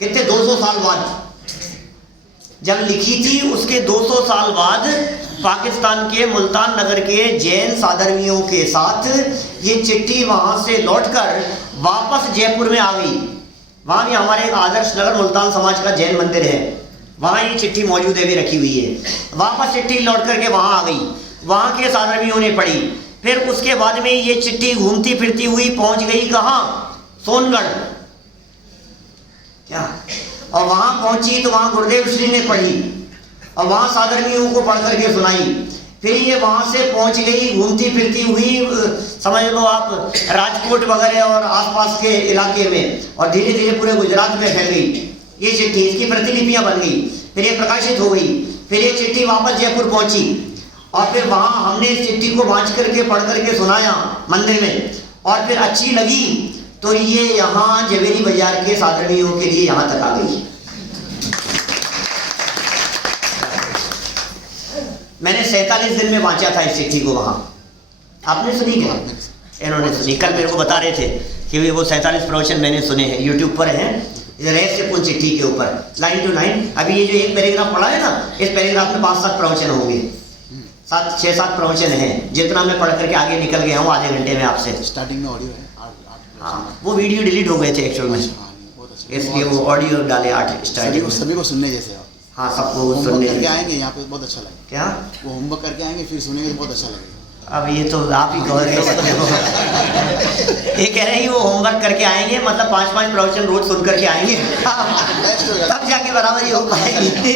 कितने 200 साल बाद जब लिखी थी, उसके 200 साल बाद पाकिस्तान के मुल्तान नगर के जैन साधर्मियों के साथ ये चिट्ठी वहां से लौटकर वापस जयपुर में आ गई। वहां भी हमारे एक आदर्श नगर मुल्तान समाज का जैन मंदिर है, वहां ये चिट्ठी मौजूद है, भी रखी हुई है। वापस चिट्ठी लौट करके वहां आ गई, वहां के साधर्मियों ने पढ़ी। फिर उसके बाद में ये चिट्ठी घूमती फिरती हुई पहुंच गई कहां? सोनगढ़। क्या? और वहां पहुंची तो वहां गुरुदेव श्री ने पढ़ी और वहां साधर्मियों को पढ़ करके सुनाई। फिर ये वहां से पहुंच गई घूमती फिरती हुई, समझ लो आप, राजकोट वगैरह और आसपास के इलाके में, और धीरे धीरे पूरे गुजरात में फैल गई ये चिट्ठी। इसकी प्रतिलिपियां बन गई, फिर ये प्रकाशित हो गई। फिर ये चिट्ठी वापस जयपुर पहुंची, और फिर वहां हमने इस चिट्ठी को वांच करके पढ़ करके सुनाया मंदिर में, और फिर अच्छी लगी तो ये यहाँ जवेरी बाजार के साधर्मियों के लिए यहाँ तक आ गई। मैंने 47 दिन में वांचा था इस चिट्ठी को वहां। आपने सुनी क्या? इन्होंने सुनी। कल मेरे को बता रहे थे कि वो 47 प्रवचन मैंने सुने हैं, यूट्यूब पर हैं, रहस्यपूर्ण चिट्ठी के ऊपर, लाइन टू लाइन। अभी ये जो एक पैराग्राफ पढ़ा है ना, इस पैराग्राफ में 5-7 प्रवचन होंगे, 6-7 प्रवचन हैं, जितना मैं पढ़ करके आगे निकल गया हूँ आधे घंटे में आपसे। स्टार्टिंग में ऑडियो है। हाँ, वो वीडियो डिलीट हो गए थे एक्चुअल में, इसलिए वो ऑडियो डाले 8 स्टार्टिंग। सभी को सुनने जैसे। हाँ, सबको सुनने करके आएंगे यहाँ पे, बहुत अच्छा लगेगा। क्या? वो होमवर्क करके आएंगे फिर सुनेंगे, बहुत अच्छा लगेगा। अब ये तो आप ही कह सकते हो। ये कह रहे हैं वो होमवर्क करके आएंगे, मतलब 5-5 प्रवचन रोज सुन करके आएंगे, तब जाके बराबरी हो पाएगी।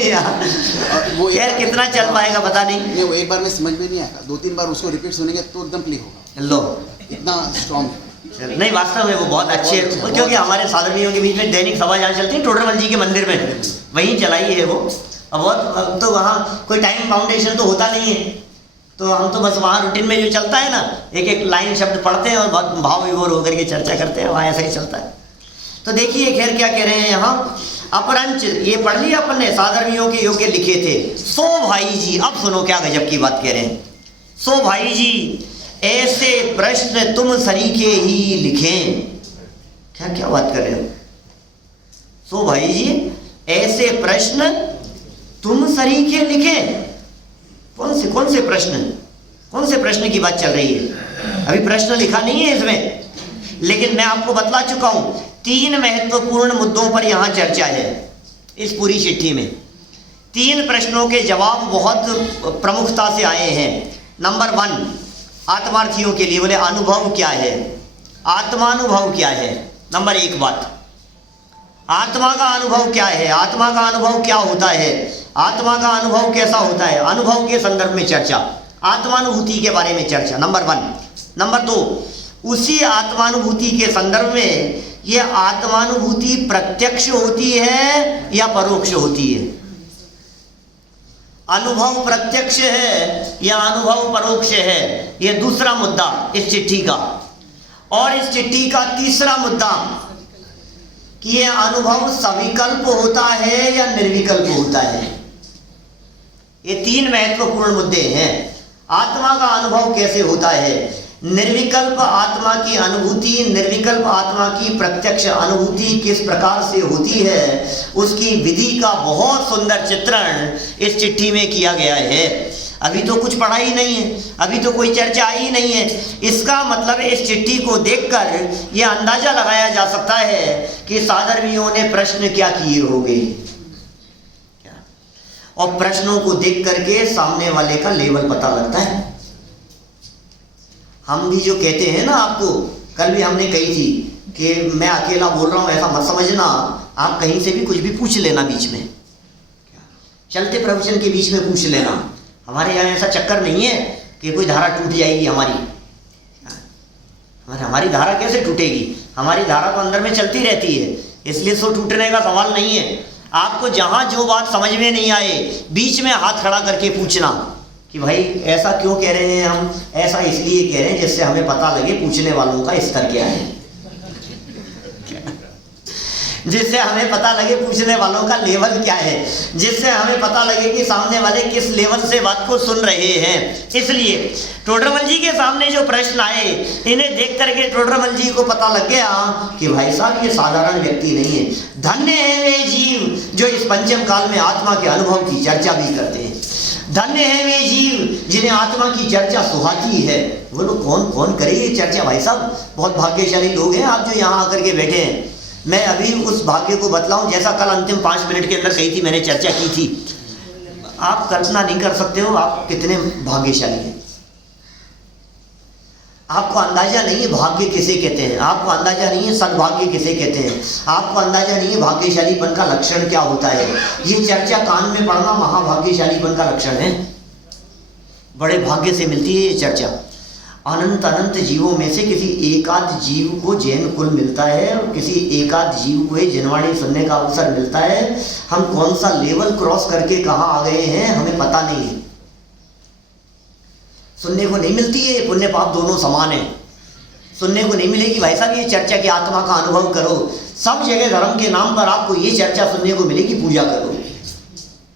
यार कितना चल पाएगा पता नहीं। वो एक बार में समझ में नहीं आएगा, 2-3 बार उसको रिपीट सुनेंगे तो एकदम क्लिक होगा। लो, इतना स्ट्रॉन्ग है। नहीं, वास्तव में वो बहुत अच्छे, क्योंकि हमारे साधर्मियों के बीच में दैनिक सभा जहाँ चलती है टोडरमल जी के मंदिर में, वहीं चलाई है वो। अब बहुत तो वहाँ कोई टाइम फाउंडेशन तो होता नहीं है, तो हम तो बस वहाँ रूटीन में जो चलता है ना, एक एक लाइन शब्द पढ़ते हैं और बहुत भाव विभोर होकर के चर्चा करते हैं, वहाँ ऐसा ही चलता है। तो देखिए खैर क्या कह रहे हैं यहाँ, अपरंच ये पढ़ लिया अपन ने, साधर्मियों के योग्य लिखे थे। सो भाई जी, अब सुनो क्या गजब की बात कह रहे हैं। सो भाई जी ऐसे प्रश्न तुम सरीखे ही लिखें। क्या क्या बात कर रहे हो? सो भाई जी ऐसे प्रश्न तुम सरीखे लिखें। कौन से प्रश्न, कौन से प्रश्न की बात चल रही है? अभी प्रश्न लिखा नहीं है इसमें, लेकिन मैं आपको बतला चुका हूं 3 महत्वपूर्ण मुद्दों पर यहां चर्चा है इस पूरी चिट्ठी में। 3 प्रश्नों के जवाब बहुत प्रमुखता से आए हैं। नंबर 1 आत्मार्थियों के लिए, बोले अनुभव क्या है, आत्मानुभव क्या है। नंबर 1 बात, आत्मा का अनुभव क्या है, आत्मा का अनुभव क्या होता है, आत्मा का अनुभव कैसा होता है, अनुभव के संदर्भ में चर्चा, आत्मानुभूति के बारे में चर्चा, नंबर 1। नंबर 2, उसी आत्मानुभूति के संदर्भ में ये आत्मानुभूति प्रत्यक्ष होती है या परोक्ष होती है, अनुभव प्रत्यक्ष है या अनुभव परोक्ष है, ये दूसरा मुद्दा इस चिट्ठी का। और इस चिट्ठी का तीसरा मुद्दा कि ये अनुभव सविकल्प होता है या निर्विकल्प होता है। ये 3 महत्वपूर्ण मुद्दे हैं। आत्मा का अनुभव कैसे होता है, निर्विकल्प आत्मा की अनुभूति, निर्विकल्प आत्मा की प्रत्यक्ष अनुभूति किस प्रकार से होती है, उसकी विधि का बहुत सुंदर चित्रण इस चिट्ठी में किया गया है। अभी तो कुछ पढ़ा ही नहीं है, अभी तो कोई चर्चा आई ही नहीं है। इसका मतलब इस चिट्ठी को देखकर यह अंदाजा लगाया जा सकता है कि साधर्मियों ने प्रश्न क्या किए होंगे, और प्रश्नों को देख करके सामने वाले का लेवल पता लगता है। हम भी जो कहते हैं ना, आपको कल भी हमने कही थी कि मैं अकेला बोल रहा हूं ऐसा मत समझना, आप कहीं से भी कुछ भी पूछ लेना, बीच में चलते प्रवचन के बीच में पूछ लेना। हमारे यहाँ ऐसा चक्कर नहीं है कि कोई धारा टूट जाएगी हमारी। हमारी धारा कैसे टूटेगी, हमारी धारा तो अंदर में चलती रहती है, इसलिए सो टूटने का सवाल नहीं है। आपको जहां जो बात समझ में नहीं आए, बीच में हाथ खड़ा करके पूछना कि भाई ऐसा क्यों कह रहे हैं हम, ऐसा इसलिए कह रहे हैं जिससे हमें पता लगे पूछने वालों का स्तर क्या है, जिससे हमें पता लगे पूछने वालों का लेवल क्या है, जिससे हमें पता लगे कि सामने वाले किस लेवल से बात को सुन रहे हैं। इसलिए टोडरमल जी के सामने जो प्रश्न आए, इन्हें देख करके टोडरमल जी को पता लग गया कि भाई साहब ये साधारण व्यक्ति नहीं है। धन्य है वे जीव जो इस पंचम काल में आत्मा के अनुभव की चर्चा भी करते हैं। धन्य है वे जीव जिन्हें आत्मा की चर्चा सुहाती है। वो लोग कौन कौन करे ये चर्चा, भाई साहब बहुत भाग्यशाली लोग हैं आप जो यहाँ आकर के बैठे हैं। मैं अभी उस भाग्य को बतलाऊं, जैसा कल अंतिम 5 मिनट के अंदर कही थी, मैंने चर्चा की थी। आप कल्पना नहीं कर सकते हो आप कितने भाग्यशाली हैं। आपको अंदाजा नहीं है भाग्य किसे कहते हैं, आपको अंदाजा नहीं है सद्भाग्य किसे कहते हैं, आपको अंदाजा नहीं है भाग्यशालीपन का लक्षण क्या होता है। ये चर्चा कान में पढ़ना महाभाग्यशालीपन का लक्षण है। बड़े भाग्य से मिलती है ये चर्चा। अनंत अनंत जीवों में से किसी एकाध जीव को जैन कुल मिलता है और किसी एकाध जीव को जैनवाणी सुनने का अवसर मिलता है। हम कौन सा लेवल क्रॉस करके कहाँ आ गए हैं हमें पता नहीं है। सुनने को नहीं मिलती है, पुण्य पाप दोनों समान है। सुनने को नहीं मिलेगी भाई साहब ये चर्चा की आत्मा का अनुभव करो। सब जगह धर्म के नाम पर आपको ये चर्चा सुनने को मिलेगी पूजा करो,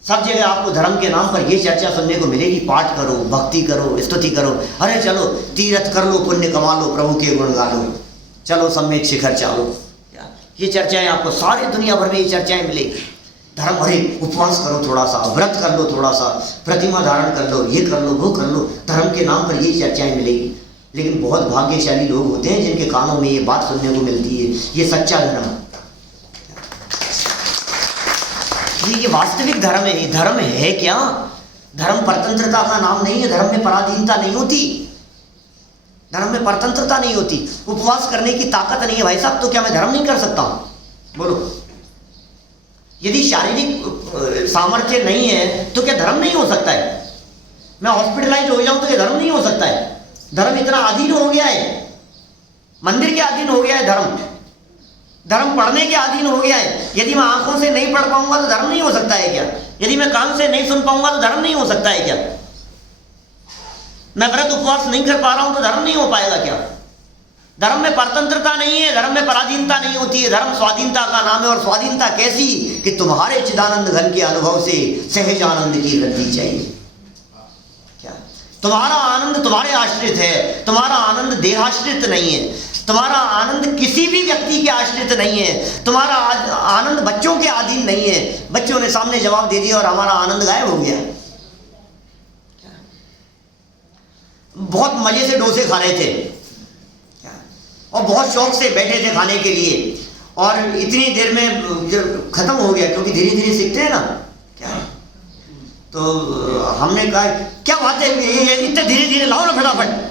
सब जगह आपको धर्म के नाम पर ये चर्चा सुनने को मिलेगी पाठ करो, भक्ति करो, स्तुति करो। अरे चलो तीर्थ कर लो, पुण्य कमा लो, प्रभु के गुण गा लो, चलो सम्यक शिखर चालो। ये चर्चाएं आपको सारी दुनिया भर में ये चर्चाएं मिलेगी। धर्म, अरे उपवास करो थोड़ा सा, व्रत कर लो थोड़ा सा, प्रतिमा धारण कर लो, ये कर लो वो कर लो, धर्म के नाम पर ये चर्चाएं मिलेगी। लेकिन बहुत भाग्यशाली लोग होते हैं जिनके कानों में ये बात सुनने को मिलती है, ये सच्चा धर्म, ये वास्तविक धर्म है। धर्म है क्या? धर्म परतंत्रता का नाम नहीं है, धर्म में पराधीनता नहीं होती, धर्म में परतंत्रता नहीं होती। उपवास करने की ताकत नहीं है भाई साहब, तो क्या मैं धर्म नहीं कर सकता हूं? बोलो, यदि शारीरिक सामर्थ्य नहीं है तो क्या धर्म नहीं हो सकता है? मैं हॉस्पिटलाइज हो जाऊं तो क्या धर्म नहीं हो सकता है? धर्म इतना अधीन हो गया है, मंदिर के अधीन हो गया है धर्म, धर्म पढ़ने के अधीन हो गया है। यदि मैं आंखों से नहीं पढ़ पाऊंगा तो धर्म नहीं हो सकता है क्या? यदि मैं कान से नहीं सुन पाऊंगा तो धर्म नहीं हो सकता है क्या? मैं व्रत उपवास नहीं कर पा रहा हूं तो धर्म नहीं हो पाएगा क्या? धर्म में परतंत्रता नहीं है, धर्म में पराधीनता नहीं होती है, धर्म स्वाधीनता का नाम है। और स्वाधीनता कैसी? कि तुम्हारे चिदानंद घन के अनुभव से सहज आनंद की वृद्धि चाहिए। क्या तुम्हारा आनंद तुम्हारे आश्रित है, तुम्हारा आनंद देहाश्रित नहीं है, तुम्हारा आनंद किसी भी व्यक्ति के आश्रित नहीं है, तुम्हारा आनंद बच्चों के अधीन नहीं है। बच्चों ने सामने जवाब दे दिया और हमारा आनंद गायब हो गया। बहुत मजे से डोसे खा रहे थे और बहुत शौक से बैठे थे खाने के लिए, और इतनी देर में जब खत्म हो गया, क्योंकि धीरे धीरे सीखते हैं ना क्या, तो हमने कहा क्या बात है ये इतने धीरे धीरे लाओ ना फटाफट।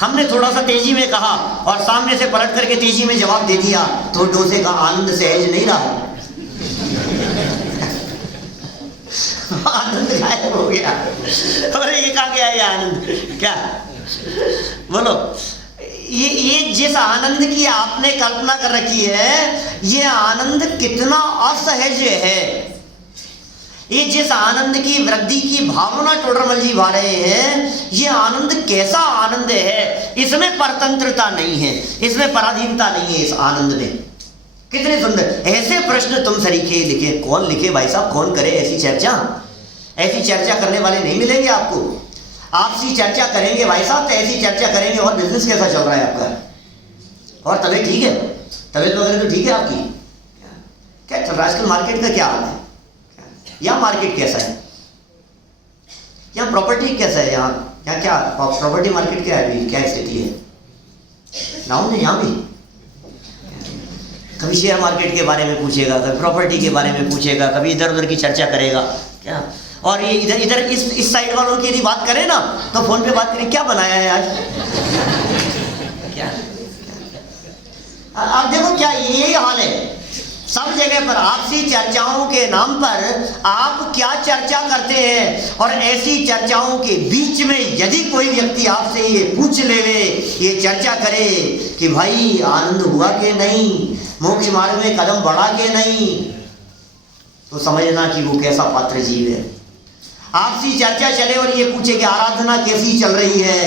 हमने थोड़ा सा तेजी में कहा और सामने से पलट करके तेजी में जवाब दे दिया, तो डोसे का आनंद सहज नहीं रहा, आनंद गायब हो गया। अरे ये कहाँ गया ये आनंद? क्या बोलो, ये जिस आनंद की आपने कल्पना कर रखी है, ये आनंद कितना असहज है। ये जिस आनंद की वृद्धि की भावना टोडरमल जी भा रहे हैं, ये आनंद कैसा आनंद है? इसमें परतंत्रता नहीं है, इसमें पराधीनता नहीं है इस आनंद में। कितने सुंदर ऐसे प्रश्न तुम सरीखे लिखे। कौन लिखे भाई साहब? कौन करे ऐसी चर्चा? ऐसी चर्चा करने वाले नहीं मिलेंगे आपको। आपसी चर्चा करेंगे भाई साहब तो ऐसी चर्चा करेंगे। और बिजनेस कैसा चल रहा है आपका? और तबीयत ठीक है? तबीयत वगैरह तो ठीक है आपकी? क्या चल रहा है आजकल? मार्केट का क्या हाल है? यहाँ मार्केट कैसा है? यहाँ प्रॉपर्टी कैसा है? यहाँ क्या प्रॉपर्टी मार्केट क्या है अभी? क्या स्थिति है? नाउन यहाँ भी कभी शेयर मार्केट के बारे में पूछेगा, कभी प्रॉपर्टी के बारे में पूछेगा, कभी इधर उधर की चर्चा करेगा क्या। और ये इधर इस साइड वालों की यदि बात करें ना तो फोन पे बात करें, क्या बनाया है आज? क्या आप देखो क्या यही हाल है सब जगह पर। आपसी चर्चाओं के नाम पर आप क्या चर्चा करते हैं? और ऐसी चर्चाओं के बीच में यदि कोई व्यक्ति आपसे ये पूछ लेवे, ये चर्चा करे कि भाई आनंद हुआ कि नहीं, मोक्ष मार्ग में कदम बढ़ा के नहीं, तो समझना कि वो कैसा पात्र जीव है। आपसी चर्चा चले और ये पूछे कि आराधना कैसी चल रही है,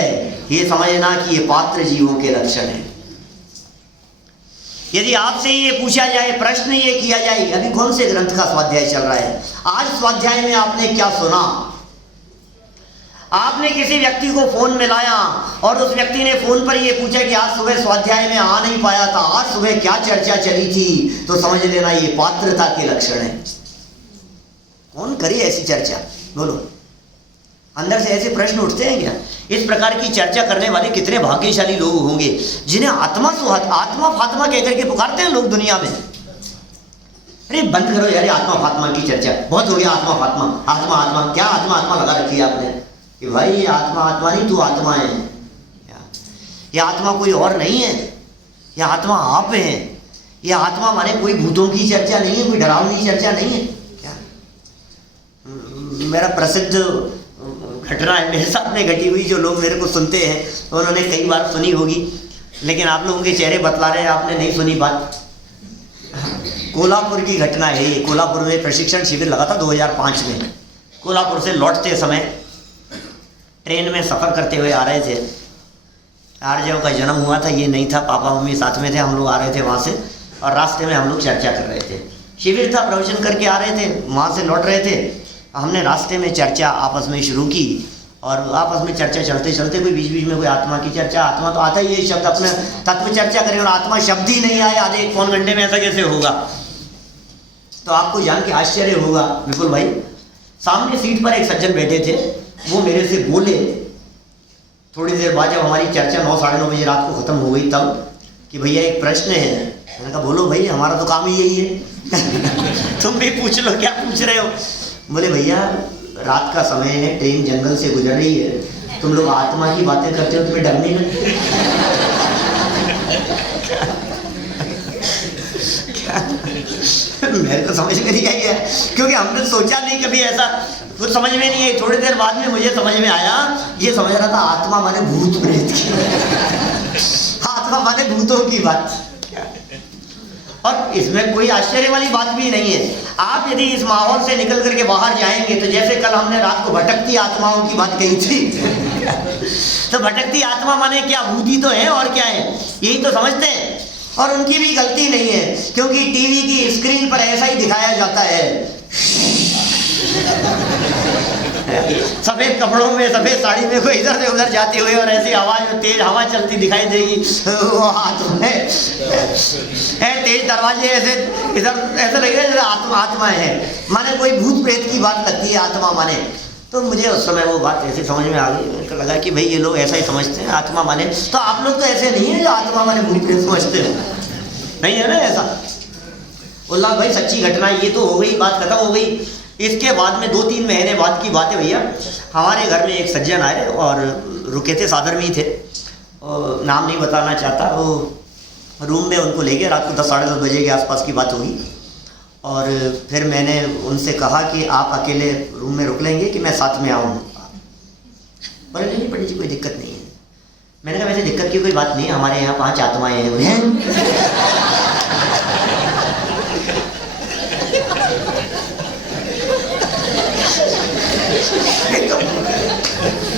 ये समझना कि ये पात्र जीवों के लक्षण है। यदि आपसे ये पूछा जाए, प्रश्न ये किया जाए, अभी कौन से ग्रंथ का स्वाध्याय चल रहा है, आज स्वाध्याय में आपने क्या सुना? आपने किसी व्यक्ति को फोन में लाया और उस व्यक्ति ने फोन पर ये पूछा कि आज सुबह स्वाध्याय में आ नहीं पाया था, आज सुबह क्या चर्चा चली थी, तो समझ लेना ये पात्रता के लक्षण है। कौन करे ऐसी चर्चा? बोलो, अंदर से ऐसे प्रश्न उठते हैं क्या? इस प्रकार की चर्चा करने वाले कितने भाग्यशाली लोग होंगे जिन्हें आत्मा सुहात आत्मा फात्मा कहकर के पुकारते हैं लोग दुनिया में। अरे बंद करो यार आत्मा फात्मा की चर्चा, बहुत हो गया आत्मा फात्मा। आत्मा आत्मा क्या आत्मा आत्मा लगा रखी है आपने कि भाई ये आत्मा आत्मा नहीं, तू आत्मा है। ये आत्मा कोई और नहीं है, ये आत्मा आप है। ये आत्मा माने कोई भूतों की चर्चा नहीं है, कोई डरावनी चर्चा नहीं है। क्या मेरा प्रसिद्ध घटना है मेरे साथ में घटी हुई, जो लोग मेरे को सुनते हैं तो उन्होंने कई बार सुनी होगी, लेकिन आप लोगों के चेहरे बतला रहे हैं आपने नहीं सुनी बात। कोल्हापुर की घटना है ये। कोल्हापुर में प्रशिक्षण शिविर लगा था 2005 में। कोल्हापुर से लौटते समय ट्रेन में सफ़र करते हुए आ रहे थे। आर्यव का जन्म हुआ था, ये नहीं था, पापा मम्मी साथ में थे, हम लोग आ रहे थे वहाँ से और रास्ते में हम लोग चर्चा कर रहे थे। शिविर था, प्रवचन करके आ रहे थे, वहाँ से लौट रहे थे। हमने रास्ते में चर्चा आपस में शुरू की और आपस में चर्चा चलते चलते कोई बीच बीच में कोई आत्मा की चर्चा, आत्मा तो आता ही है शब्द, अपने तत्व चर्चा करें और आत्मा शब्द ही नहीं आए आधे एक पौन घंटे में, ऐसा कैसे होगा? तो आपको जान के आश्चर्य होगा विपुल भाई, सामने सीट पर एक सज्जन बैठे थे, वो मेरे से बोले थोड़ी देर बाद, जब हमारी चर्चा 9 साढ़े 9 बजे रात को ख़त्म हो गई, तब कि भैया एक प्रश्न है। मैंने कहा बोलो भाई, हमारा तो काम ही यही है। तुम भी पूछ लो, क्या पूछ रहे हो? बोले भैया रात का समय है, ट्रेन जंगल से गुजर रही है, तुम लोग आत्मा की बातें करते हो, तुम्हें डर नहीं लगता? मेरे को समझ में नहीं आई है, क्योंकि हमने सोचा नहीं कभी ऐसा, कुछ समझ में नहीं आई। थोड़ी देर बाद में मुझे समझ में आया, ये समझ रहा था आत्मा माने भूत प्रेत की। आत्मा माने भूतों की बात। और इसमें कोई आश्चर्य वाली बात भी नहीं है। आप यदि इस माहौल से निकल करके बाहर जाएंगे तो जैसे कल हमने रात को भटकती आत्माओं की बात कही थी तो भटकती आत्मा माने क्या, भूती तो है और क्या है, यही तो समझते हैं। और उनकी भी गलती नहीं है, क्योंकि टीवी की स्क्रीन पर ऐसा ही दिखाया जाता है, सफेद कपड़ों में, सफेद साड़ी में कोई इधर से उधर जाते हुए और ऐसी आवाज में तेज हवा चलती दिखाई देगी, वो हाथ में तेज दरवाजे ऐसे इधर ऐसे लगेगा जैसे आत्मा है, माने कोई भूत प्रेत की बात लगती है आत्मा माने। तो मुझे उस समय वो बात ऐसे समझ में आ गई, मेरे को लगा कि भाई ये लोग ऐसा ही समझते हैं आत्मा माने, तो आप लोग तो ऐसे नहीं है जो आत्मा माने भूत प्रेत समझते हो, नहीं है ना ऐसा। बोला भाई सच्ची घटना ये तो हो गई, बात खत्म हो गई। इसके बाद में 2-3 महीने बाद की बात है भैया, हमारे घर में एक सज्जन आए और रुके थे, सादर में ही थे, और नाम नहीं बताना चाहता, वो रूम में उनको ले गया, रात को 10-10:30 बजे के आसपास की बात होगी। और फिर मैंने उनसे कहा कि आप अकेले रूम में रुक लेंगे कि मैं साथ में आऊँ? बोले नहीं पंडित जी कोई दिक्कत नहीं है। मैंने कहा वैसे दिक्कत की कोई बात नहीं है, हमारे यहाँ 5 आत्माएँ हैं।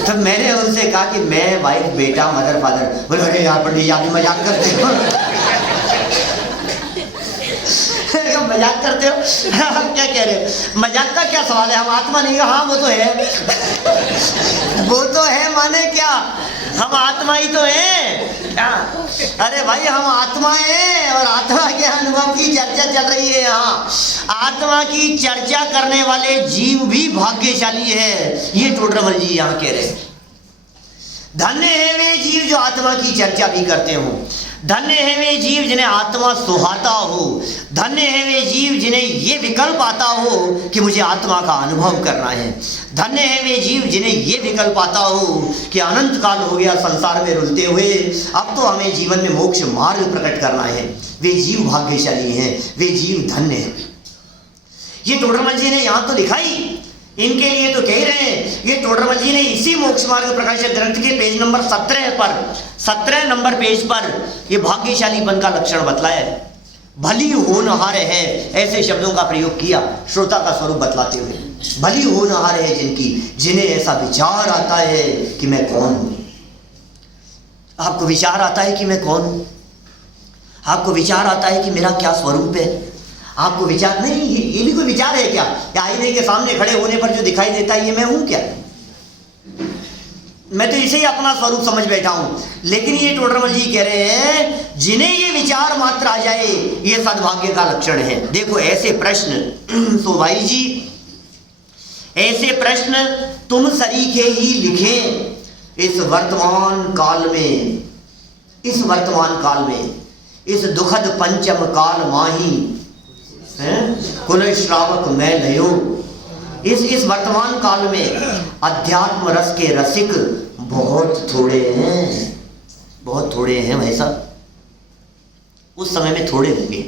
तो मैंने उनसे कहा कि मैं वाइफ, बेटा, मदर, फादर। बोले अरे यार पंडित जी आप भी मजाक करते हो मजाक करते हो हम क्या कह रहे हो, मजाक का क्या सवाल है, हम आत्मा नहीं है। हाँ वो तो है वो तो है माने क्या, हम आत्मा ही तो हैं क्या? अरे भाई हम आत्मा हैं और आत्मा के अनुभव की चर्चा चल रही है यहाँ। आत्मा की चर्चा करने वाले जीव भी भाग्यशाली है, ये टोडरमल जी यहाँ कह रहे हैं। धन्य है वे जीव जो आत्मा की चर्चा भी करते हो, धन्य है वे जीव जिन्हें आत्मा सुहाता हो, धन्य है वे जीव जिन्हें ये विकल्प आता हो कि मुझे आत्मा का अनुभव करना है, धन्य है वे जीव जिन्हें ये विकल्प आता हो कि अनंत काल हो गया संसार में रुलते हुए, अब तो हमें जीवन में मोक्ष मार्ग प्रकट करना है। वे जीव भाग्यशाली हैं, वे जीव धन्य हैं। ये टोडरमल जी ने यहाँ तो लिखाई, इनके लिए तो कह रहे हैं। ये टोडरमल जी ने इसी मोक्ष मार्ग प्रकाशक ग्रंथ के पेज नंबर 17 नंबर पेज पर ये भाग्यशालीपन का लक्षण बतलाया है। भली होनहार है, ऐसे शब्दों का प्रयोग किया श्रोता का स्वरूप बतलाते हुए। भली होनहार है जिनकी, जिन्हें ऐसा विचार आता है कि मैं कौन हूं। आपको विचार आता है कि मैं कौन हूं, आपको विचार आता है कि मेरा क्या स्वरूप है, आपको विचार नहीं, ये भी कोई विचार है क्या? आईने के सामने खड़े होने पर जो दिखाई देता है ये मैं हूं क्या? मैं तो इसे ही अपना स्वरूप समझ बैठा हूं। लेकिन ये टोडरमल जी कह रहे हैं जिन्हें ये विचार मात्र आ जाए ये सद्भाग्य का लक्षण है। देखो ऐसे प्रश्न तो भाई जी, ऐसे प्रश्न तुम सरीखे ही लिखें इस वर्तमान काल में, इस वर्तमान काल में, इस दुखद पंचम काल माही कुल श्रावक मैं नयो। इस वर्तमान काल में अध्यात्म रस के रसिक बहुत थोड़े हैं, बहुत थोड़े हैं भाई साहब। उस समय में थोड़े होंगे,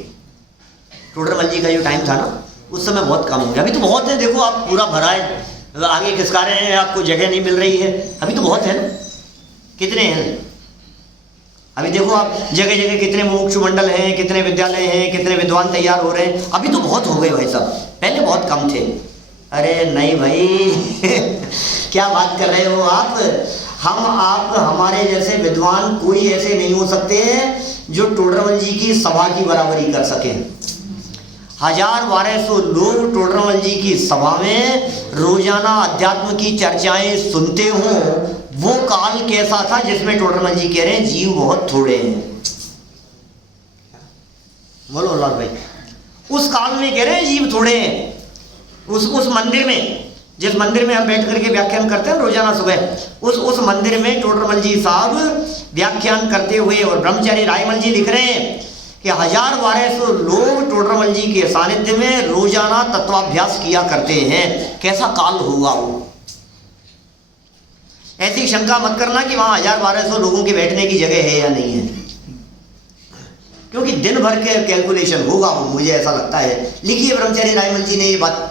टोडरमल जी का जो टाइम था ना उस समय बहुत कम होंगे। अभी तो बहुत है, देखो आप पूरा भरा है, आगे खिसका रहे हैं, आपको जगह नहीं मिल रही है, अभी तो बहुत है ना। कितने हैं अभी देखो आप, जगह जगह कितने मोक्ष मंडल हैं, कितने विद्यालय हैं, कितने विद्वान तैयार हो रहे हैं। अभी तो बहुत हो गए भाई साहब, पहले बहुत कम थे। अरे नहीं भाई क्या बात कर रहे हो आप? आप हमारे जैसे विद्वान कोई ऐसे नहीं हो सकते हैं जो टोडरमल जी की सभा की बराबरी कर सके। 1000-1200 लोग टोडरमल जी की सभा में रोजाना अध्यात्म की चर्चाएं सुनते हों, वो काल कैसा था जिसमें टोडरमल जी कह रहे हैं जीव बहुत थोड़े हैं। बोलो लाल भाई, उस काल में कह रहे हैं जीव थोड़े हैं। उस मंदिर में, जिस मंदिर में हम बैठ करके व्याख्यान करते हैं रोजाना सुबह, उस मंदिर में टोडरमल जी साहब व्याख्यान करते हुए, और ब्रह्मचारी रायमल जी लिख रहे हैं कि 1000-1200 लोग टोडरमल जी के सानिध्य में रोजाना तत्वाभ्यास किया करते हैं। कैसा काल होगा वो? ऐसी शंका मत करना कि वहां 1000-1200 लोगों के बैठने की जगह है या नहीं है, क्योंकि दिन भर के कैलकुलेशन होगा वो, मुझे ऐसा लगता है। लिखिए ब्रह्मचारी रायमल जी ने ये बात,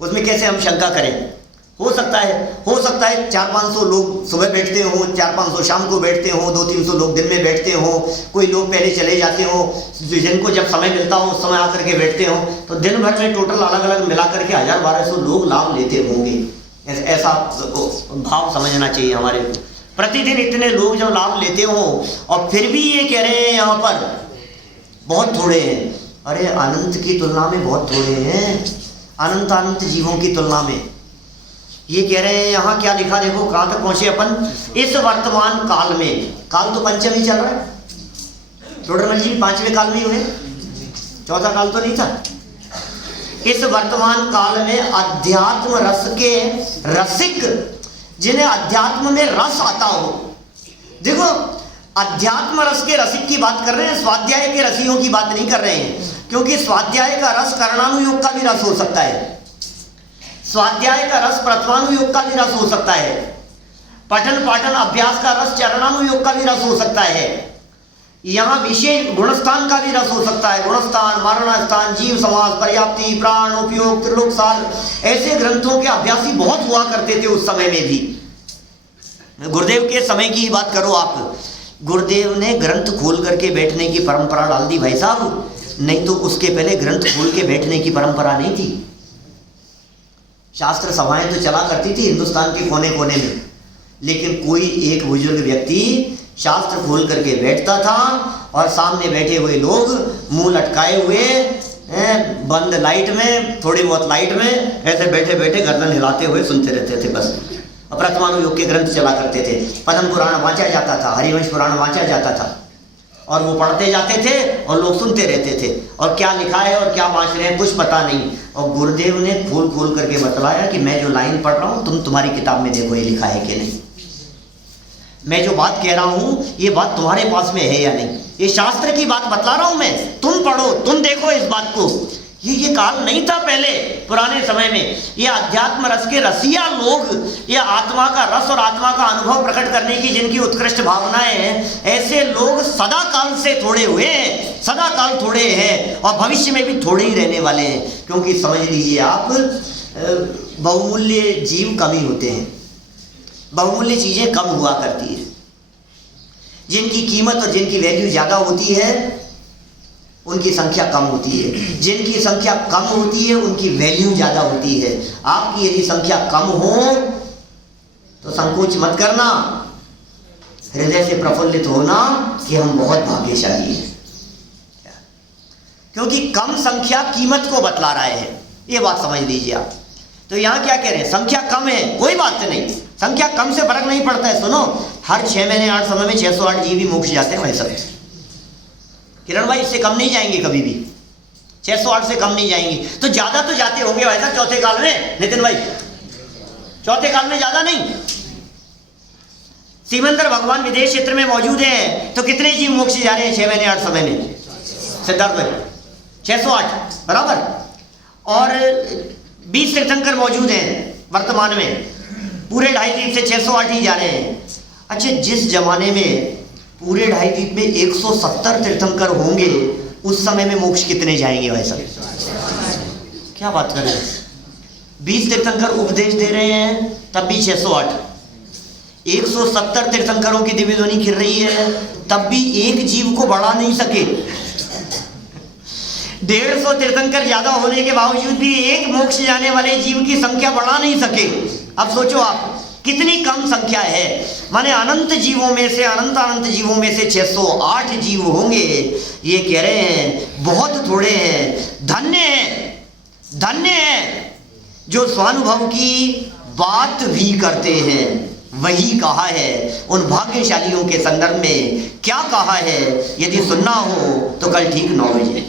उसमें कैसे हम शंका करें? हो सकता है 400-500 लोग सुबह बैठते हो, 400-500 शाम को बैठते हो, 200-300 लोग दिन में बैठते हो, कोई लोग पहले चले जाते हो, जिनको जब समय मिलता हो उस समय आकर के बैठते हो, तो दिन भर में टोटल अलग अलग मिला करके 1000-1200 लोग लाभ लेते होंगे। ऐसा भाव समझना चाहिए हमारे। प्रतिदिन इतने लोग जब लाभ लेते हो और फिर भी ये कह रहे हैं यहाँ पर बहुत थोड़े हैं। अरे अनंत की तुलना में बहुत थोड़े हैं, अनंत जीवों की तुलना में। ये कह रहे हैं यहाँ क्या लिखा, देखो कहाँ तक पहुंचे अपन। इस वर्तमान काल में, काल तो पंचमी चल रहा है, टोडरमल जी 5वें काल में हुए, चौथा काल तो नहीं था। इस वर्तमान काल में अध्यात्म रस के रसिक, जिन्हें अध्यात्म में रस आता हो। देखो अध्यात्म रस के रसिक की बात कर रहे हैं, स्वाध्याय के रसियों की बात नहीं कर रहे हैं, क्योंकि स्वाध्याय का रस करणानुयोग का भी रस हो सकता है, स्वाध्याय का रस प्रथमानुयोग का भी रस हो सकता है, पठन पाठन अभ्यास का रस चरणानुयोग का भी रस हो सकता है, यहाँ विशेष गुणस्थान का भी रस हो सकता है, गुणस्थान, मारणास्थान, जीव समास, पर्याप्ति, प्राण, उपयोग, त्रिलोक सार, ऐसे ग्रंथों के अभ्यासी बहुत हुआ करते थे उस समय में भी। गुरुदेव के समय की ही बात करो आप, गुरुदेव ने ग्रंथ खोल करके बैठने की परंपरा डाल दी भाई साहब, नहीं तो उसके पहले ग्रंथ खोल के बैठने की परंपरा नहीं थी। शास्त्र सभाएं तो चला करती थी हिंदुस्तान के कोने कोने में, लेकिन कोई एक बुजुर्ग व्यक्ति शास्त्र खोल करके बैठता था और सामने बैठे हुए लोग मुंह लटकाए हुए बंद लाइट में, थोड़ी बहुत लाइट में ऐसे बैठे बैठे गर्दन हिलाते हुए सुनते रहते थे बस। प्रथमानुयोग के ग्रंथ चला करते थे, पद्म पुराण वांचा जाता था, हरिवंश पुराण वांचा जाता था, और वो पढ़ते जाते थे और लोग सुनते रहते थे, और क्या लिखा है और क्या वांच रहे हैं कुछ पता नहीं। और गुरुदेव ने खोल खोल करके बतलाया कि मैं जो लाइन पढ़ रहा हूँ तुम तुम्हारी किताब में देखो ये लिखा है कि नहीं, मैं जो बात कह रहा हूँ ये बात तुम्हारे पास में है या नहीं, ये शास्त्र की बात बतला रहा हूँ मैं, तुम पढ़ो, तुम देखो इस बात को। ये काल नहीं था पहले पुराने समय में। ये अध्यात्म रस के रसिया लोग, ये आत्मा का रस और आत्मा का अनुभव प्रकट करने की जिनकी उत्कृष्ट भावनाएं हैं, ऐसे लोग सदा काल से थोड़े हुए हैं, सदा काल थोड़े हैं और भविष्य में भी थोड़े ही रहने वाले हैं। क्योंकि समझ लीजिए आप, बहुमूल्य जीव कम ही होते हैं, बहुमूल्य चीजें कम हुआ करती है। जिनकी कीमत और जिनकी वैल्यू ज्यादा होती है उनकी संख्या कम होती है, जिनकी संख्या कम होती है उनकी वैल्यू ज्यादा होती है। आपकी यदि संख्या कम हो तो संकोच मत करना, हृदय से प्रफुल्लित होना कि हम बहुत भाग्यशाली हैं, क्योंकि कम संख्या कीमत को बतला रहा है, ये बात समझ लीजिए आप। तो यहाँ क्या कह रहे हैं, संख्या कम है कोई बात नहीं, संख्या कम से फर्क नहीं पड़ता है। सुनो, हर 6 महीने 8 समय में 608 जीव ही मोक्ष जाते हैं भाई साहब। किरण भाई इससे कम नहीं जाएंगे कभी भी, 608 से कम नहीं जाएंगे, तो ज्यादा तो जाते होंगे भाई साहब चौथे काल में। नितिन भाई चौथे काल में ज्यादा नहीं, सिमंदर भगवान विदेश क्षेत्र में मौजूद हैं, तो कितने जीव मोक्ष जा रहे हैं 6 महीने 8 समय में? सिद्धार्थ भाई 608 बराबर। और 20 तीर्थंकर मौजूद हैं वर्तमान में, पूरे 2.5 द्वीप से 608 ही जा रहे हैं। अच्छा, जिस जमाने में पूरे 2.5 द्वीप में 170 तीर्थंकर होंगे, उस समय में मोक्ष कितने जाएंगे भाई साहब? क्या बात कर रहे हैं, 20 तीर्थंकर उपदेश दे रहे हैं तब भी 608, 170 तीर्थंकरों की दिव्य ध्वनि खिल रही है तब भी एक जीव को बढ़ा नहीं सके। 150 तीर्थंकर ज्यादा होने के बावजूद भी एक मोक्ष जाने वाले जीव की संख्या बढ़ा नहीं सके। अब सोचो आप कितनी कम संख्या है, माने अनंत जीवों में से, अनंत जीवों में से 608 जीव होंगे। ये कह रहे हैं बहुत थोड़े हैं। धन्य है, धन्य है जो स्वानुभव की बात भी करते हैं। वही कहा है उन भाग्यशालियों के संदर्भ में, क्या कहा है, यदि सुनना हो तो कल ठीक 9 बजे।